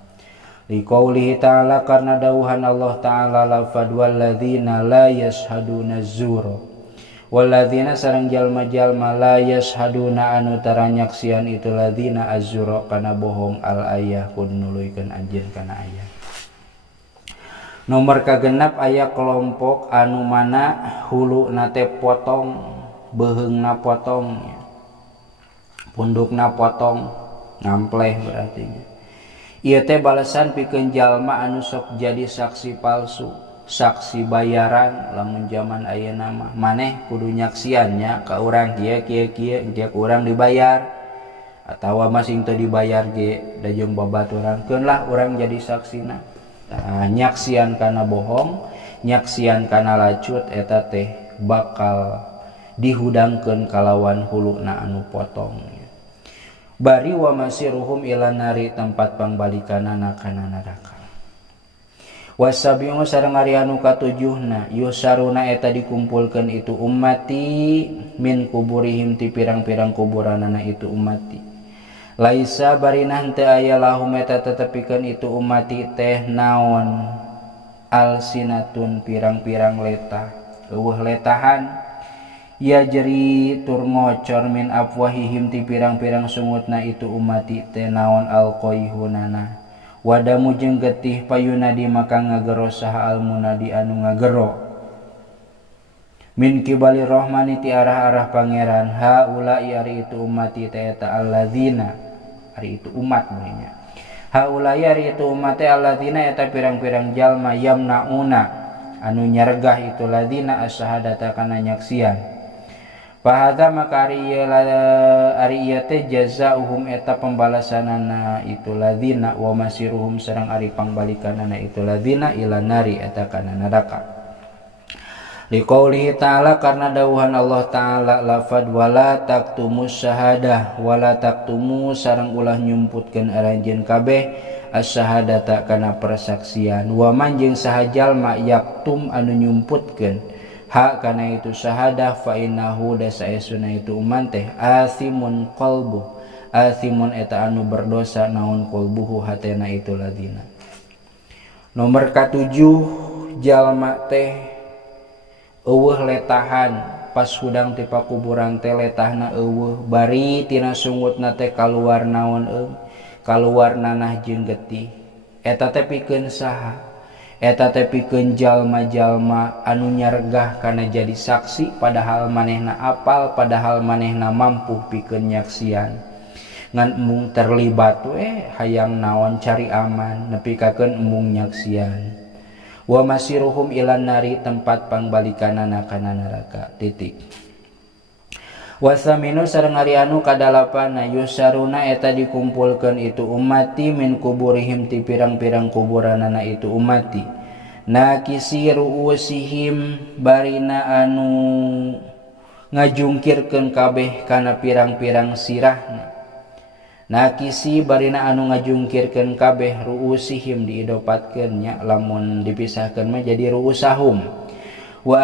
liqaulihi ta'ala karena dawuhan Allah ta'ala lafad walladzina la yashaduna zuro walladzina sareng jalma-jalma la yashaduna anu taranyaksian itu ladzina azzura kana bohong al ayah kun nuluykeun anjeun kana ayah. Nomor kagenep aya kelompok anu mana huluna teh potong beheungna potong pundukna potong ngampleh berarti ieu teh balasan pikeun jalma anu sok jadi saksi palsu saksi bayaran lamun zaman ayeuna mah maneh kudu nyaksiannya ka urang kieu engke urang dibayar atawa masing teu dibayar ge da jeung babaturankeun lah urang jadi saksina. Nyaksian kana bohong nyaksian kana lacut eta teh bakal dihudangkeun kalawan huluna anu potong. Bari wa masiruhum ila nari tempat pangbalikanana kana neraka. Wasabiu sareng ari anu katujuhna yusaruna eta dikumpulkeun itu ummati min kuburihim ti pirang-pirang kuburanana itu ummati laisa barinah teu aya lahum eta tetepikeun itu ummati teh naon alsinatun pirang-pirang letah eueuh letahan ya jeri tur ngocor min afwahihim ti pirang-pirang sungutna itu ummati teh naon alqaihunana wadamu jeung getih payunadi maka ngagero saha al munadi anu ngagero min kibali rahmani ti arah-arah pangeran haula ari itu ummati eta alladzina ari itu umat mulanya haula ari itu umat alladzina eta pirang-pirang jalma yamnauna anu nyargah itu ladzina asyhadata kana nyaksian fahadza maka ari ieu teh jazaohum eta pembalasanana itu ladzina wa masiruhum sareng ari pangbalikanana itu ladzina ila nari eta kana neraka liqaulihi ta'ala karena dawuhan Allah ta'ala lafad wala taktumus syahadah wala taktumu sareng ulah nyumputkeun aranjeun kabeh asyhadata kana persaksian wa man jeung saha jalma yaktum anu nyumputkeun hak kana itu syahadah fa innahu dasaesuna itu uman teh asimun qalbu asimun eta anu berdosa naon qalbuhu hatena itu ladina. Nomor katujuh jalma teh eueuh letahan pas hudang ti pakuburan teh letahna eueuh bari tina sungutna teh kaluar naon kaluar nanah jeung getih eta teh pikeun saha eta teh pikeun jalma-jalma anu nyargah kana jadi saksi padahal manehna apal padahal manehna mampu pikeun nyaksian ngan embung terlibat hayang naon cari aman nepi kakeun embung nyaksian wa masiruhum ilan nari tempat pangbalikanana kana neraka titik wasaminu sareng ari anu kadalapan yusaruna eta dikumpulkeun itu ummati min kuburihim ti pirang-pirang kuburanana itu ummati nakisi ruusihim barina anu ngajungkirkeun kabeh kana pirang-pirang sirahna nakisi barina anu ngajungkirkeun kabeh ruusihim diidopatkeun nya lamun dipisahkeun mah jadi ruusahum wa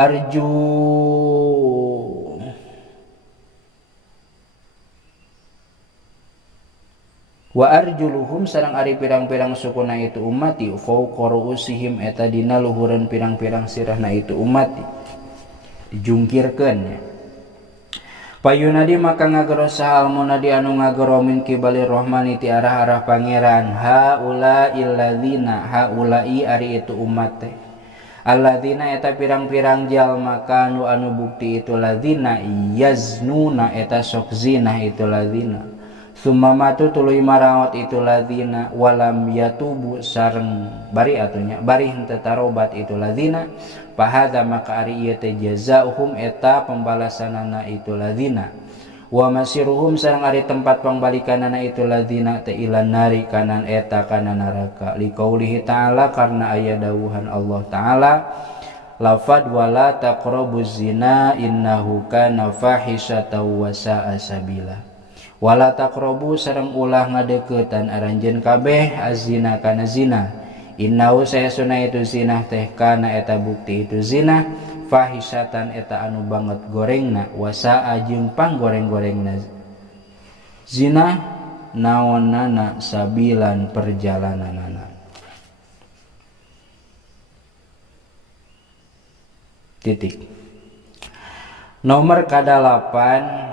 arjuluhum sareng ari pirang-pirang sukuna itu ummati fauqa ruusihim eta dina luhureun pirang-pirang sirahna itu ummati dijungkirkeun nya payunadi maka ngagero sahal munadi anu ngagero min kibali rahmani ti arah-arah pangeran haula illadzina haulai ari itu umat teh alladzina eta pirang-pirang jalma kanu anu bukti itu ladzina yaznuna eta sok zina itu ladzina summa matu tuluy maraot itu ladzina walam yatubu sareng bari atunya bari henteu tarobat itu ladzina pahada maka ari ieu teh jazaohum eta pembalasanana itu ladzina wa masiruhum sareng ari tempat pangbalikanana itu ladzina teh ilan nari kanan eta kana neraka liqaulihi ta'ala karena aya dawuhan Allah taala lafad wala taqrabuz zina innahu kana fahisatan wa sa'a sabila wala taqrabu sareng ulah ngadeuketan aranjeun kabeh azina kana zina innahu sayasuna itu zina teh kana eta bukti itu zina fahisatan eta anu banget gorengna wasaa jeung panggoreng-gorengna zina naonana sabilan perjalananana titik nomor kadalapan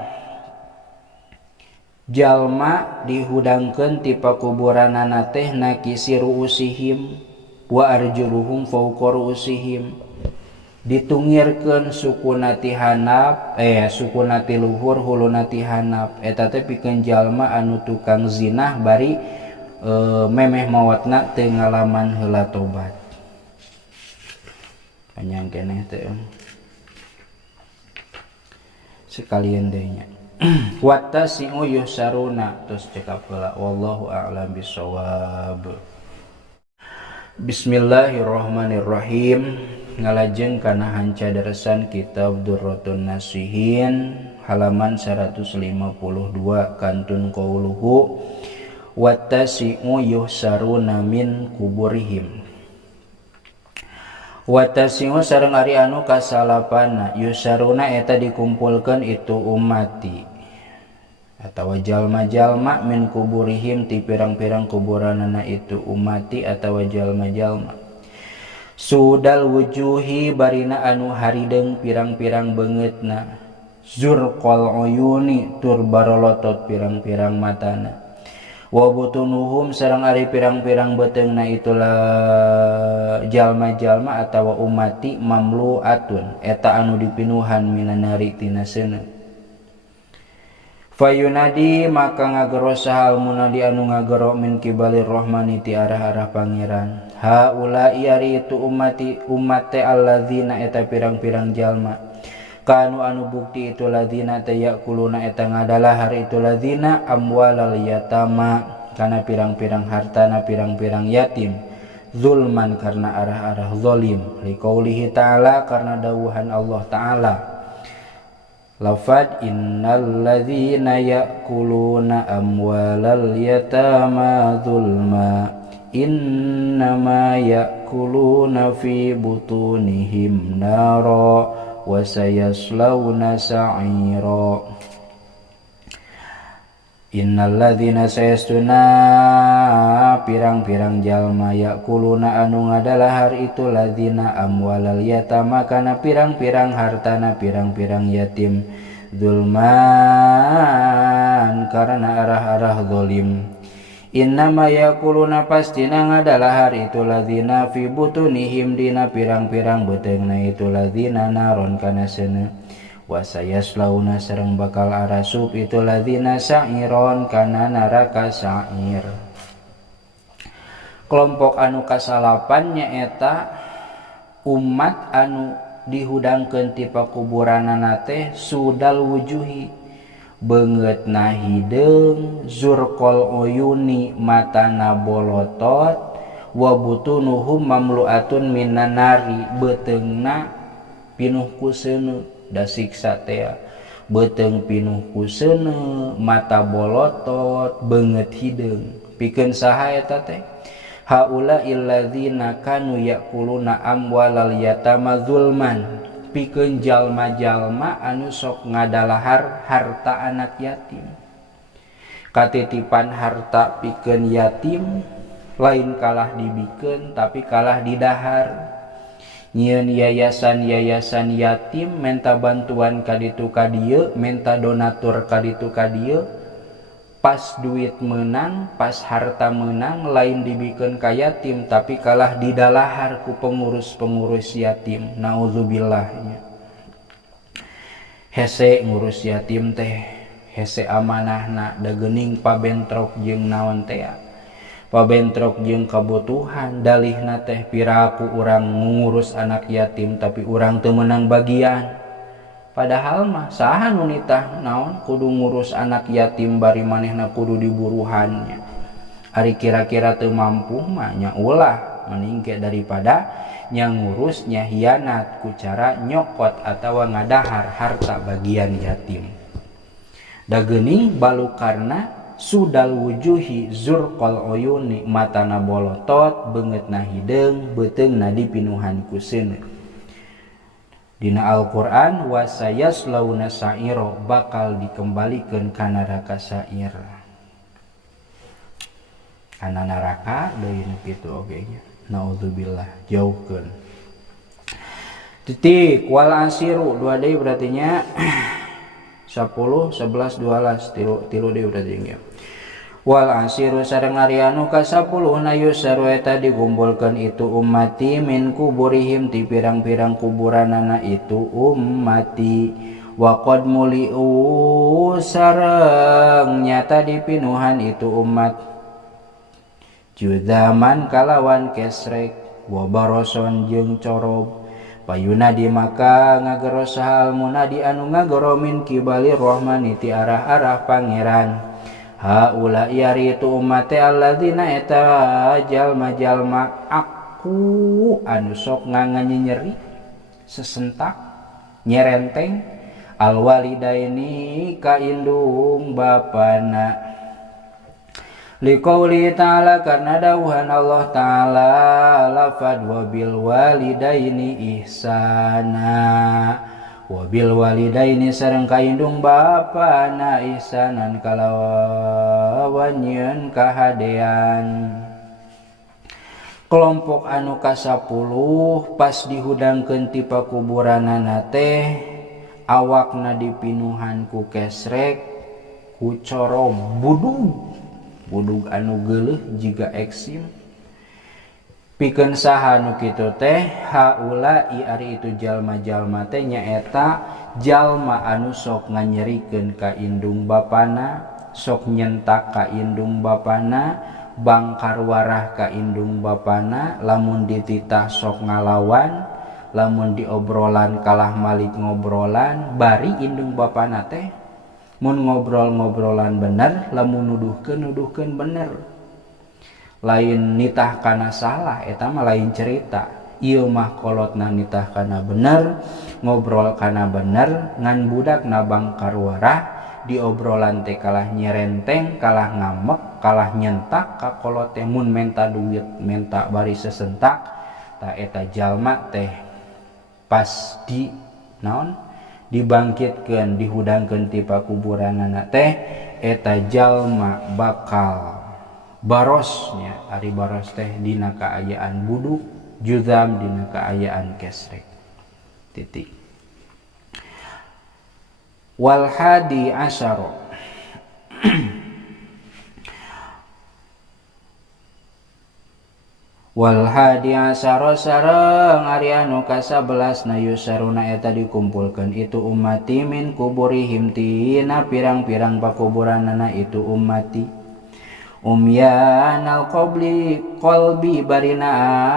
jalma dihudangkeun ti pakuburanana teh nakisi ruusihim wa arjuluhum fawqa ruusihim ditungirkeun sukuna ti hanap sukuna ti luhur huluna ti hanap eta teh pikeun jalma anu tukang zinah bari memeh maotna teu ngalaman heula tobat panjang keneh teh sekalian deui nya wattasi'u yusaruna terus cekap heula wallahu a'lam bissawab. Bismillahirrahmanirrahim. Ngalajeng kana hanca darasan kitab Durratun Nasihin halaman 152 kantun qauluhu wattasi'u yusaruna min kuburihim. Watasi'u sareng ari anu kasalapana yusaruna eta dikumpulkeun itu ummati atawa jalma-jalma min kuburihim ti pirang-pirang kuburanana itu ummati atawa jalma-jalma sudal wujuhi barina anu harideung pirang-pirang beungeutna zurqal uyuni tur barolotot pirang-pirang matana wa butunuhum sareng ari pirang-pirang beteungna itulah jalma-jalma atawa ummati mamluatun eta anu dipinuhan minanari tina seuneu fayunadi maka ngagero sahal munadi anu ngagero min kibalir rahmani ti arah-arah pangeran haula ari itu ummati ummate alladzina eta pirang-pirang jalma kanu anu bukti itu ladzina tayakuluna eta ngadalah hari itu ladzina amwalal yatama kana pirang-pirang hartana pirang-pirang yatim zulman karena arah-arah zalim liqaulihi ta'ala karena dawuhan Allah ta'ala lafad innal ladzina yakuluna amwalal yatama zulma innama yakuluna fi butunihim nara wa sayaslawna sa'ira innal ladzina sayastuna pirang-pirang jalma yakuluna anu ngadalahar itu ladzina amwalal yatama kana pirang-pirang hartana pirang-pirang yatim zulman karena arah-arah zalim. Innama yakuluna pastina ngadalahar itu ladzina fi butunihim dina pirang-pirang beteungna itu ladzina naron kana seuneu wa sayaslauna sareng bakal arasup itu ladzina sa'iron kana neraka sa'ir. Kelompok anu kasalapan nyaeta umat anu dihudangkeun ti pakuburanana teh sudal wujuhi beungeutna hideung zurqal uyuni matana bolotot wa butunuhum mamluatun minan nari beteungna pinuh ku seuneu da siksa teh beuteung pinuh ku seuneu mata bolotot beungeut hideung pikeun saha eta teh haula illadzina kanu yakuluna amwalal yatama zulman pikeun jalma-jalma anu sok ngadalahar harta anak yatim. Katitipan harta pikeun yatim lain kalah dibikeun tapi kalah didahar. Nyieun yayasan-yayasan yatim menta bantuan ka ditu ka dieu, menta donatur ka ditu ka dieu. Pas duit menang, pas harta menang lain dibikeun ka yatim tapi kalah didalahar ku pengurus-pengurus yatim. Nauzubillah. Hese ngurus yatim teh, hese amanahna da geuning pabentrok jeung naon teh. Pabentrok jeung kabutuhan dalihna teh piraku urang ngurus anak yatim tapi urang teu meunang bagian. Padahal mah saha nu nitah naon kudu ngurus anak yatim bari manehna kudu diburuhannya. Ari kira-kira teu mampu mah nya ulah mending ge daripada nya ngurus nya hianat ku cara nyokot atawa ngadahar harta bagian yatim. Da geuning balukarna sudal wujuhi zurqal uyuni matana bolotot beungeutna hideung beuteungna dipinuhan ku seuneu. Dina Al-Quran wasayaslauna sa'iro bakal dikembalikeun ka neraka sa'ir. Kana neraka deui nu kitu oge nya. Naudzubillah jauhkeun. Titik wal asiru dua deui berarti nya 10 11 12 tilu deui berarti nya. Wal asiru sareng ari anu ka-10 na yusaru eta digumpulkeun itu ummati min kuburihim ti pirang-pirang kuburanana itu ummati wa qad muliu sareng nyata dipinuhan itu umat judaman kalawan kesrek wa baroson jeung corob payuna di maka ngageros hal munadi anu ngagoro min kibali rahmani ti arah-arah pangeran. Haula yari itu umat alladzina eta jalma-jalma aku anu sok nganganyenyeri sesentak nyerenteng alwalidaini ka indung bapana liqauli ta'ala karena dawuhan Allah ta'ala lafad wabil walidaini ihsana wabil walidaini sareng ka indung bapana ihsanan kalawan nyieun kahadean. Kelompok anu ka-10 pas dihudangkeun ti pakuburanana teh awakna dipinuhan ku kesrek ku coro budug anu geuleuh jiga eksim. Pikeun saha nu kitu teh haula ari itu jalma-jalma teh nyaeta jalma anu sok nganyerikeun ka indung bapana, sok nyentak ka indung bapana, bangkar warah ka indung bapana, lamun dititah sok ngalawan, lamun diobrolan kalah malik ngobrolan, bari indung bapana teh mun ngobrol-ngobrolan bener, lamun nuduhkeun bener. Lain nitah kana salah eta mah lain cerita. Ieu mah kolotna nitah kana bener, ngobrol kana bener, ngan budakna bangkar warah, diobrolan teh kalah nyerenteng, kalah ngamek, kalah nyentak ka kolot teh mun menta duit, menta bari sesentak, ta eta jalma teh pas di naon dibangkitkeun dihudangkeun ti pakuburanana teh eta jalma bakal barosnya ari baros teh dina kaayaan buduk, juzam dina kaayaan kesrek. Titik. Wal hadi asyara wal hadi asyara sareng ari anu ka-11 na yusaruna eta dikumpulkeun itu ummati min kuburihim tina pirang-pirang pakuburanana itu ummati umyanal qalbi barina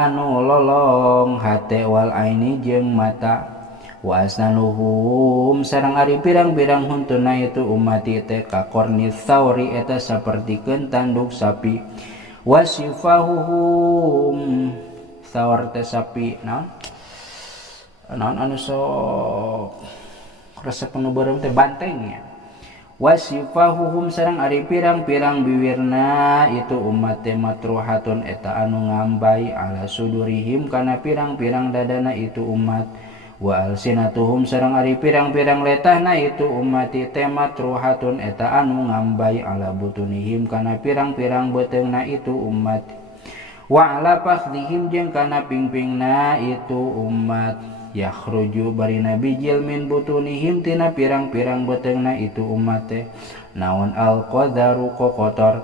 anu lolong hate wal aini jeung mata wa asnanuhum sareng ari pirang-pirang huntuna itu ummati teh ka qornis sauri eta sapertikeun tanduk sapi wasifahuhum sawar teh sapi naon anu sok resep nu beureum teh bantengnya wasifahuhum sareng ari pirang-pirang biwirna itu umat teh matruhatun eta anu ngambai ala sudurihim kana pirang-pirang dadana itu umat wa alsinatuhum sareng ari pirang-pirang letahna itu umat teh matruhatun eta anu ngambai ala butunihim kana pirang-pirang beteungna itu umat wa ala fakhdihim jeung kana pingpingna itu umat yakhruju barina bijil min butunihim tina pirang-pirang beteungna itu umat teh naon al-qadaru kokotor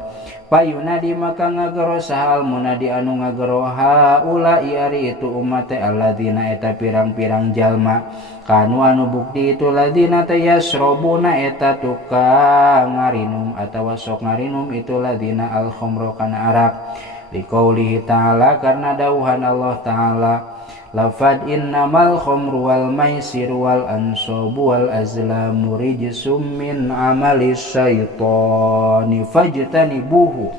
payunadi maka ngagero sahal munadi anu ngagero haula iari itu umat teh alladzina eta pirang-pirang jalma kanu anu bukti itu ladina teh yasrobuna eta tukang ngarinum atawa sok ngarinum itu ladina al-khamra kana arak liqaulihi ta'ala karena dawuhan Allah ta'ala lafad innamal khamru wal maisir wal ansabu wal azlamu rijsum min amalis syaitani fajtanibuhu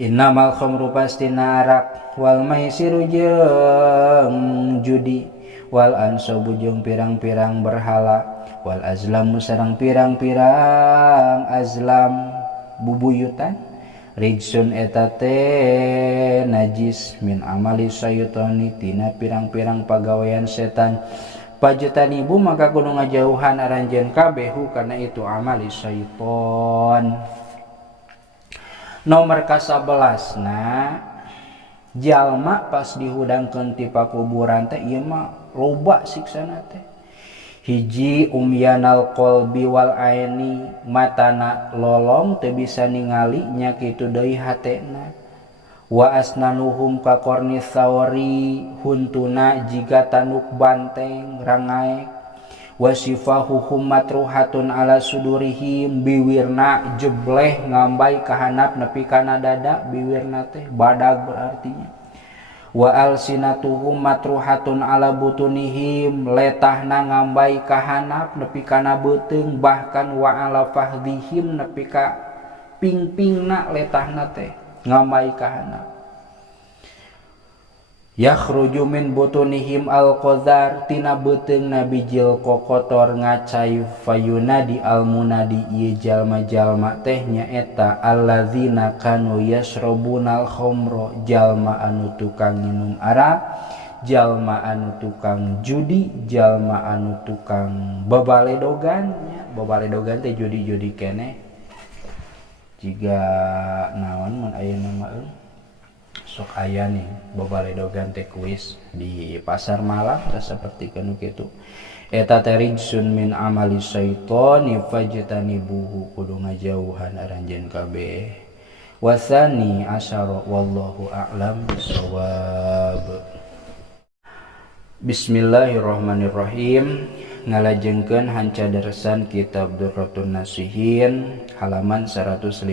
innamal khamru pastina arak wal maisiru jeung judi wal ansabu jeung pirang-pirang berhala wal azlamu sareng pirang-pirang azlam bubuyutan rijsun eta teh najis min amali syaitani tina pirang-pirang pagawean setan pajtanibu maka kudu ngajauhan aranjeun kabehu kana itu amali syaiton. Nomor ka-11 na jalma pas dihudangkeun ti pakuburan teh ieu mah loba siksana teh hiji umyanal qalbi wal aini matana lolong teu bisa ningali nya kitu deui hatena wa asnanuhum ka qornis sawari huntuna jiga tanduk banteng rangaek wa sifahuhum matruhatun ala sudurihim biwirna jebleh ngambai ka handap nepi kana dada biwirna teh badag berartinya wa alsinatuhum matruhatun ala butunihim letahna ngambai ka handap nepi kana beuteung bahkan wa ala fahdihim nepi ka pingpingna letahna teh ngambai ka handap yakhruju min butunihim al-qadar tina beuteungna bijil kokotor ngacai fayunadi al-munadi ieu jalma-jalma teh nyaeta allazina kanu yasrobunal khamra jalma anu tukang minum arak jalma anu tukang judi jalma anu tukang babaledogan babaledogan teh judi-judi keneh jiga naon mun aya nama sok aya nih babaledogan teh kuis di pasar Malang teh saperti kanu kitu eta teh rijsun min amali syaitani fajtanibuhu kudu ngajauhan aranjeun kabeh wasani asyara wallahu a'lam bissawab. Bismillahirrahmanirrahim. Ngalajengkeun hancadarsan kitab Durratun Nasihin halaman 153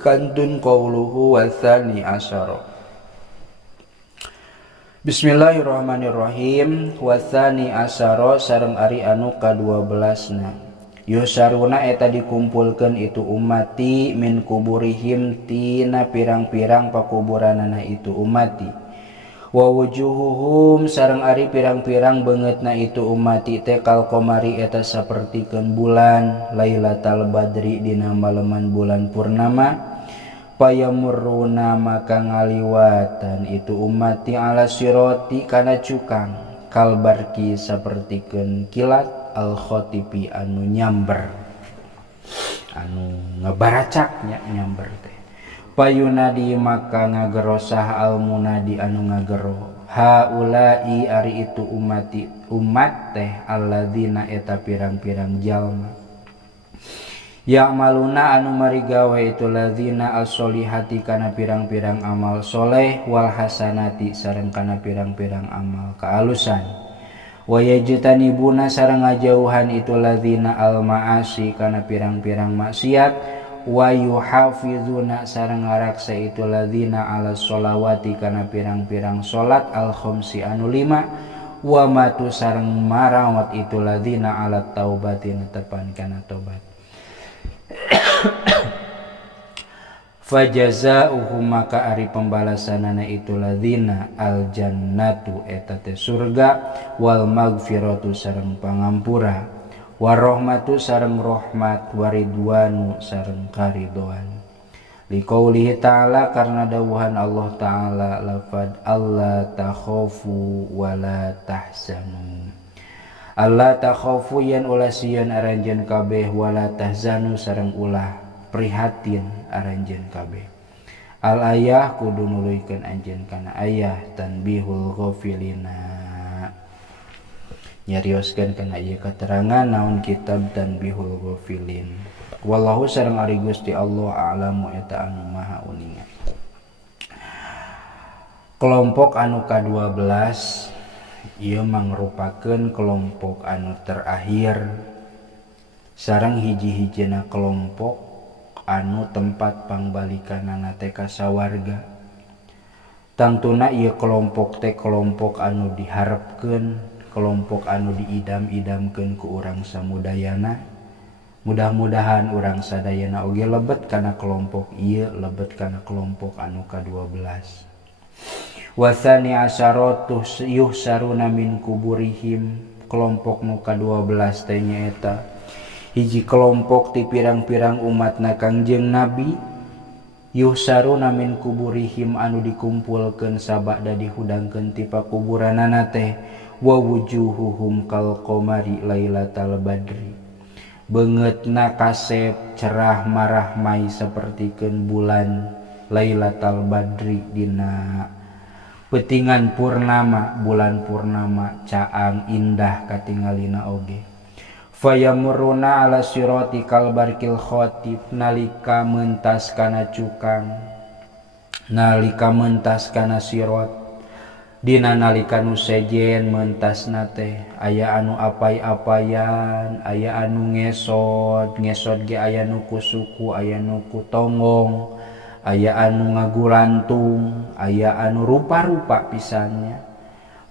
kantun qauluhu wasani asyara. Bismillahirrahmanirrahim. Wasani asyara sareng ari anu ka-12na yusaruna eta dikumpulkeun itu ummati min kuburihim tina pirang-pirang pakuburanana itu ummati wa wujuhuhum sareng ari pirang-pirang beungeutna itu ummati teh kal qamari eta sapertikeun bulan lailatal badri dina maleman bulan purnama payamurruna maka ngaliwatan itu ummati ala siroti kana cukang kalbarki sapertikeun kilat al khotipi anu nyamber. anu ngabaracaknya nyamber teh. Payunadi maka ngagerosah al munadi anu ngagero haulai ari itu umat teh alladzina eta pirang-pirang jalma ya'maluna anu marigawe itu ladzina as-solihati kana pirang-pirang amal soleh wal hasanati sareng kana pirang-pirang amal kaalusan wa yajtanibuna sareng ngajauhan itu ladzina al ma'asi kana pirang-pirang maksiat wa yuhafizuna sareng ngaraksa itu ladzina ala sholawati kana pirang-pirang salat al khamsi anu 5 wa matu sareng marawat itu ladzina ala taubati netepan kana tobat. Fajazaohum maka ari pembalasanana itu ladzina al jannatu eta teh surga wal magfiratu sareng pangampura warahmatu sareng rahmat waridwanu sareng karidwan liqaulihi ta'ala karena dawuhan Allah ta'ala lafad alla takhafu wala tahzanu alla takhafu yen ulah sieun aranjeun kabeh wala tahzanu sareng ulah prihatin aranjeun kabeh al ayah kudu nuluykeun anjeun kana ayah tanbihul ghafilina nyarioskeun kana ieu katerangan naon kitab Tanbihul Ghafilin. Wallahu sareng ari Gusti Allah a'lamu eta anu maha uningan. Kelompok anu ka-12 ieu mangrupakeun kelompok anu terakhir sareng hiji-hijina kelompok anu tempat pangbalikanana teh ka sawarga. Tangtuna ieu kelompok teh kelompok anu diharepkeun kelompok anu diidam-idamkeun ku urang samudayana. Mudah-mudahan urang sadayana oge lebet kana kelompok ieu lebet kana kelompok anu ka-12. Wasani asyaratu yuhsaruna min kuburihim kelompok nu ka-12 teh nyaeta hiji kelompok ti pirang-pirang umatna Kangjeng Nabi yuhsaruna min kuburihim anu dikumpulkeun sabada dihudangkeun ti pakuburanana teh wa wujuhuhum kal qamari lailatal badri beungeutna kasep cerah marahmai sapertikeun bulan lailatal badri dina peutingan purnama bulan purnama caang indah katingalina oge fayamuruna ala sirati kal barkil khatib nalika meuntas kana cukang nalika meuntas kana sirat dina nalika nu sejen meuntasna teh aya anu apay-apayan aya anu ngesot ge aya nu ku suku aya nu ku tonggong aya anu ngagurantung aya anu rupa-rupa pisannya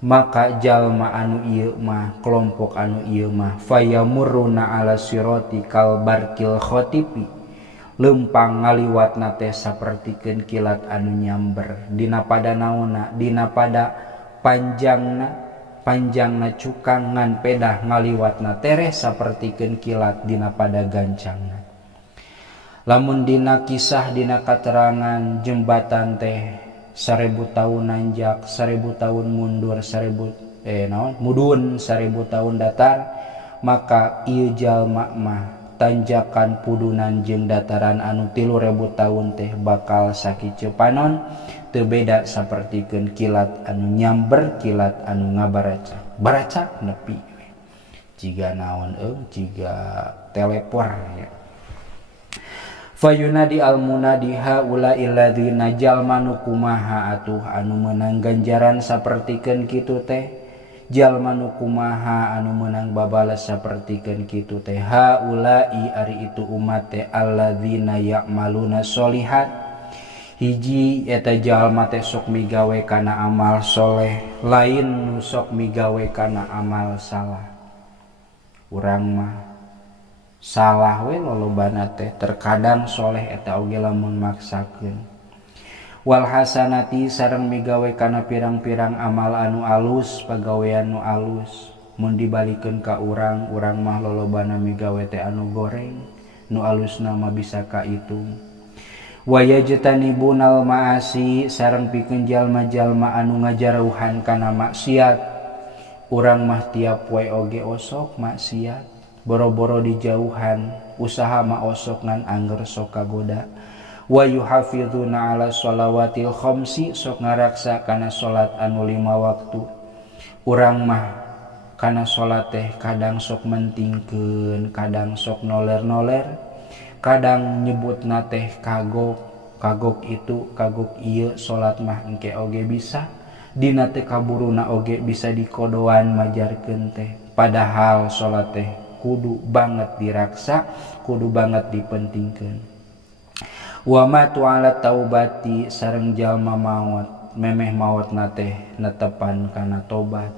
maka jalma anu ieu mah kelompok anu ieu mah fayamuruna ala sirati kal barkil khatibi lempang ngaliwatna teh sapertikeun kilat anu nyamber dina pada naonna dina pada panjangna cukang ngan pedah ngaliwatna tereh sapertikeun kilat dina pada gancangna. Lamun dina kisah dina katerangan jembatan teh 1000 tahun nanjak 1000 tahun mundur 1000 mudun 1000 tahun datar maka ieu jalma mah tanjakan pudunan jeung dataran anu 3000 tahun teh bakal sakieu panon teu beda sapertikeun kilat anu nyamber kilat anu ngabaracak baracak nepi jiga naon jiga telepor ya. Fayunadi al-munadi haula illadzina jalma nu kumaha atuh anu meunang ganjaran sapertikeun kitu teh jalma nu kumaha anu meunang babales sapertikeun kitu teh haulai ari itu umat teh alladzina ya'maluna sholihat hiji eta jalma teh sok migawe kana amal soleh lain nu sok migawe kana amal salah urang mah salah we lolobana teh terkadang soleh eta oge lamun maksakeun wal hasanati sareng migawe kana pirang-pirang amal anu alus pagawean nu alus mun dibalikeun ka urang mah lolobana migawe teh anu goreng nu alusna mah bisa kaitung wa yajtanibunal ma'asi sareng pikeun jalma-jalma anu ngajarauhan kana maksiat urang mah tiap poe oge osok maksiat boro-boro dijauhan usaha maosok ngan angger sok kagoda. Wa yuhafizuna ala sholawatil khamsi sok ngaraksa kana salat anu 5 waktu. Urang mah kana salat teh kadang sok mentingkeun, kadang sok noler-noler, kadang nyebutna teh kagok itu kagok ieu salat mah engke oge bisa dina teh kaburuna oge bisa dikodoan majarkeun teh. Padahal salat teh kudu banget diraksa, kudu banget dipentingkeun. Wa matu ala taubati sareng jalma maot memeh maotna teh netepan kana tobat.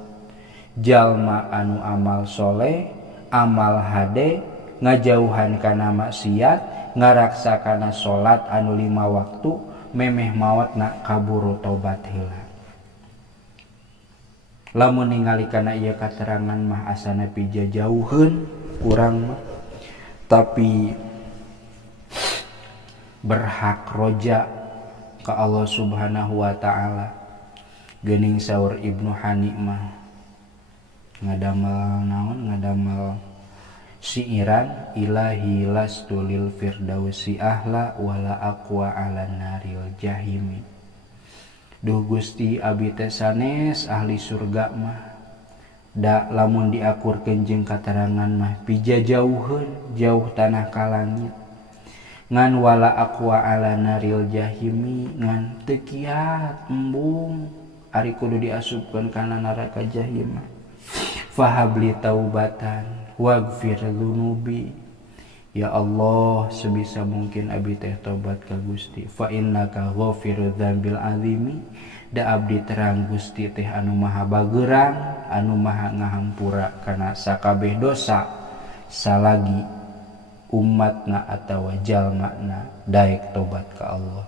Jalma anu amal soleh, amal hade, ngajauhan kana maksiat, ngaraksa kana salat anu 5 waktu, memeh maotna kaburu tobat heula. Lamun ningali kana ieu katerangan mah asana pija jauheun urang mah, tapi berhak roja ka Allah Subhanahu wa taala. Geuning saur Ibnu Hani mah ngadamel siiran ilahi lastu lil firdausi ahla wala aqwa ala naril jahimi. Duh Gusti abi teh sanes ahli surga mah da lamun diakurkeun jeung katerangan mah pija jauheun jauh tanah ka langit. Ngan wala aqwa ala naril jahimi ngan teu kiat embung ari kudu diasupkeun kana neraka jahim. Fahabli taubatan waghfir dzunubi. Ya Allah, sebisa mungkin abdi teh tobat ka Gusti. Fa innaka ghafirudz dzambil azimi. Da abdi terang Gusti teh anu maha bageurang, anu maha ngahampura kana sakabeh dosa salagi umatna atawa jalmana daek tobat ka Allah.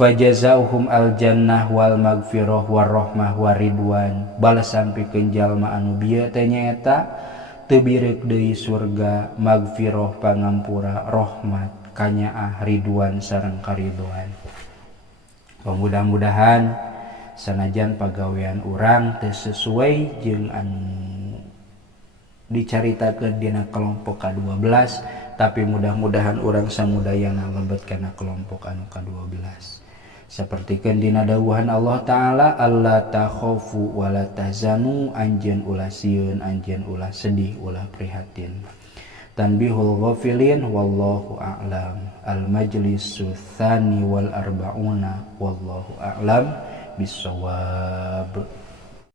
Fajazauhum aljannah wal magfirah war rahmah war ridwan. Balasan pikeun jalma anu bieu teh nyaeta teu bireuk deui surga, magfirah pangampura, rahmat kanyaah, ridwan sareng karidwan. Mudah-mudahan sanajan pagawean urang teu sesuai jeung anu dicaritakeun dina kelompok ka-12, tapi mudah-mudahan urang samudayana lebet kana kelompok anu ka-12. Sapertikeun dina dawuhan Allah taala, alla takhafu wala tahzanu, anjeun ulah sieun, anjeun ulah sedih, ulah prihatin. Tanbihul ghafilin wallahu a'lam. Al majlisu tsani wal arba'una wallahu a'lam bissawab.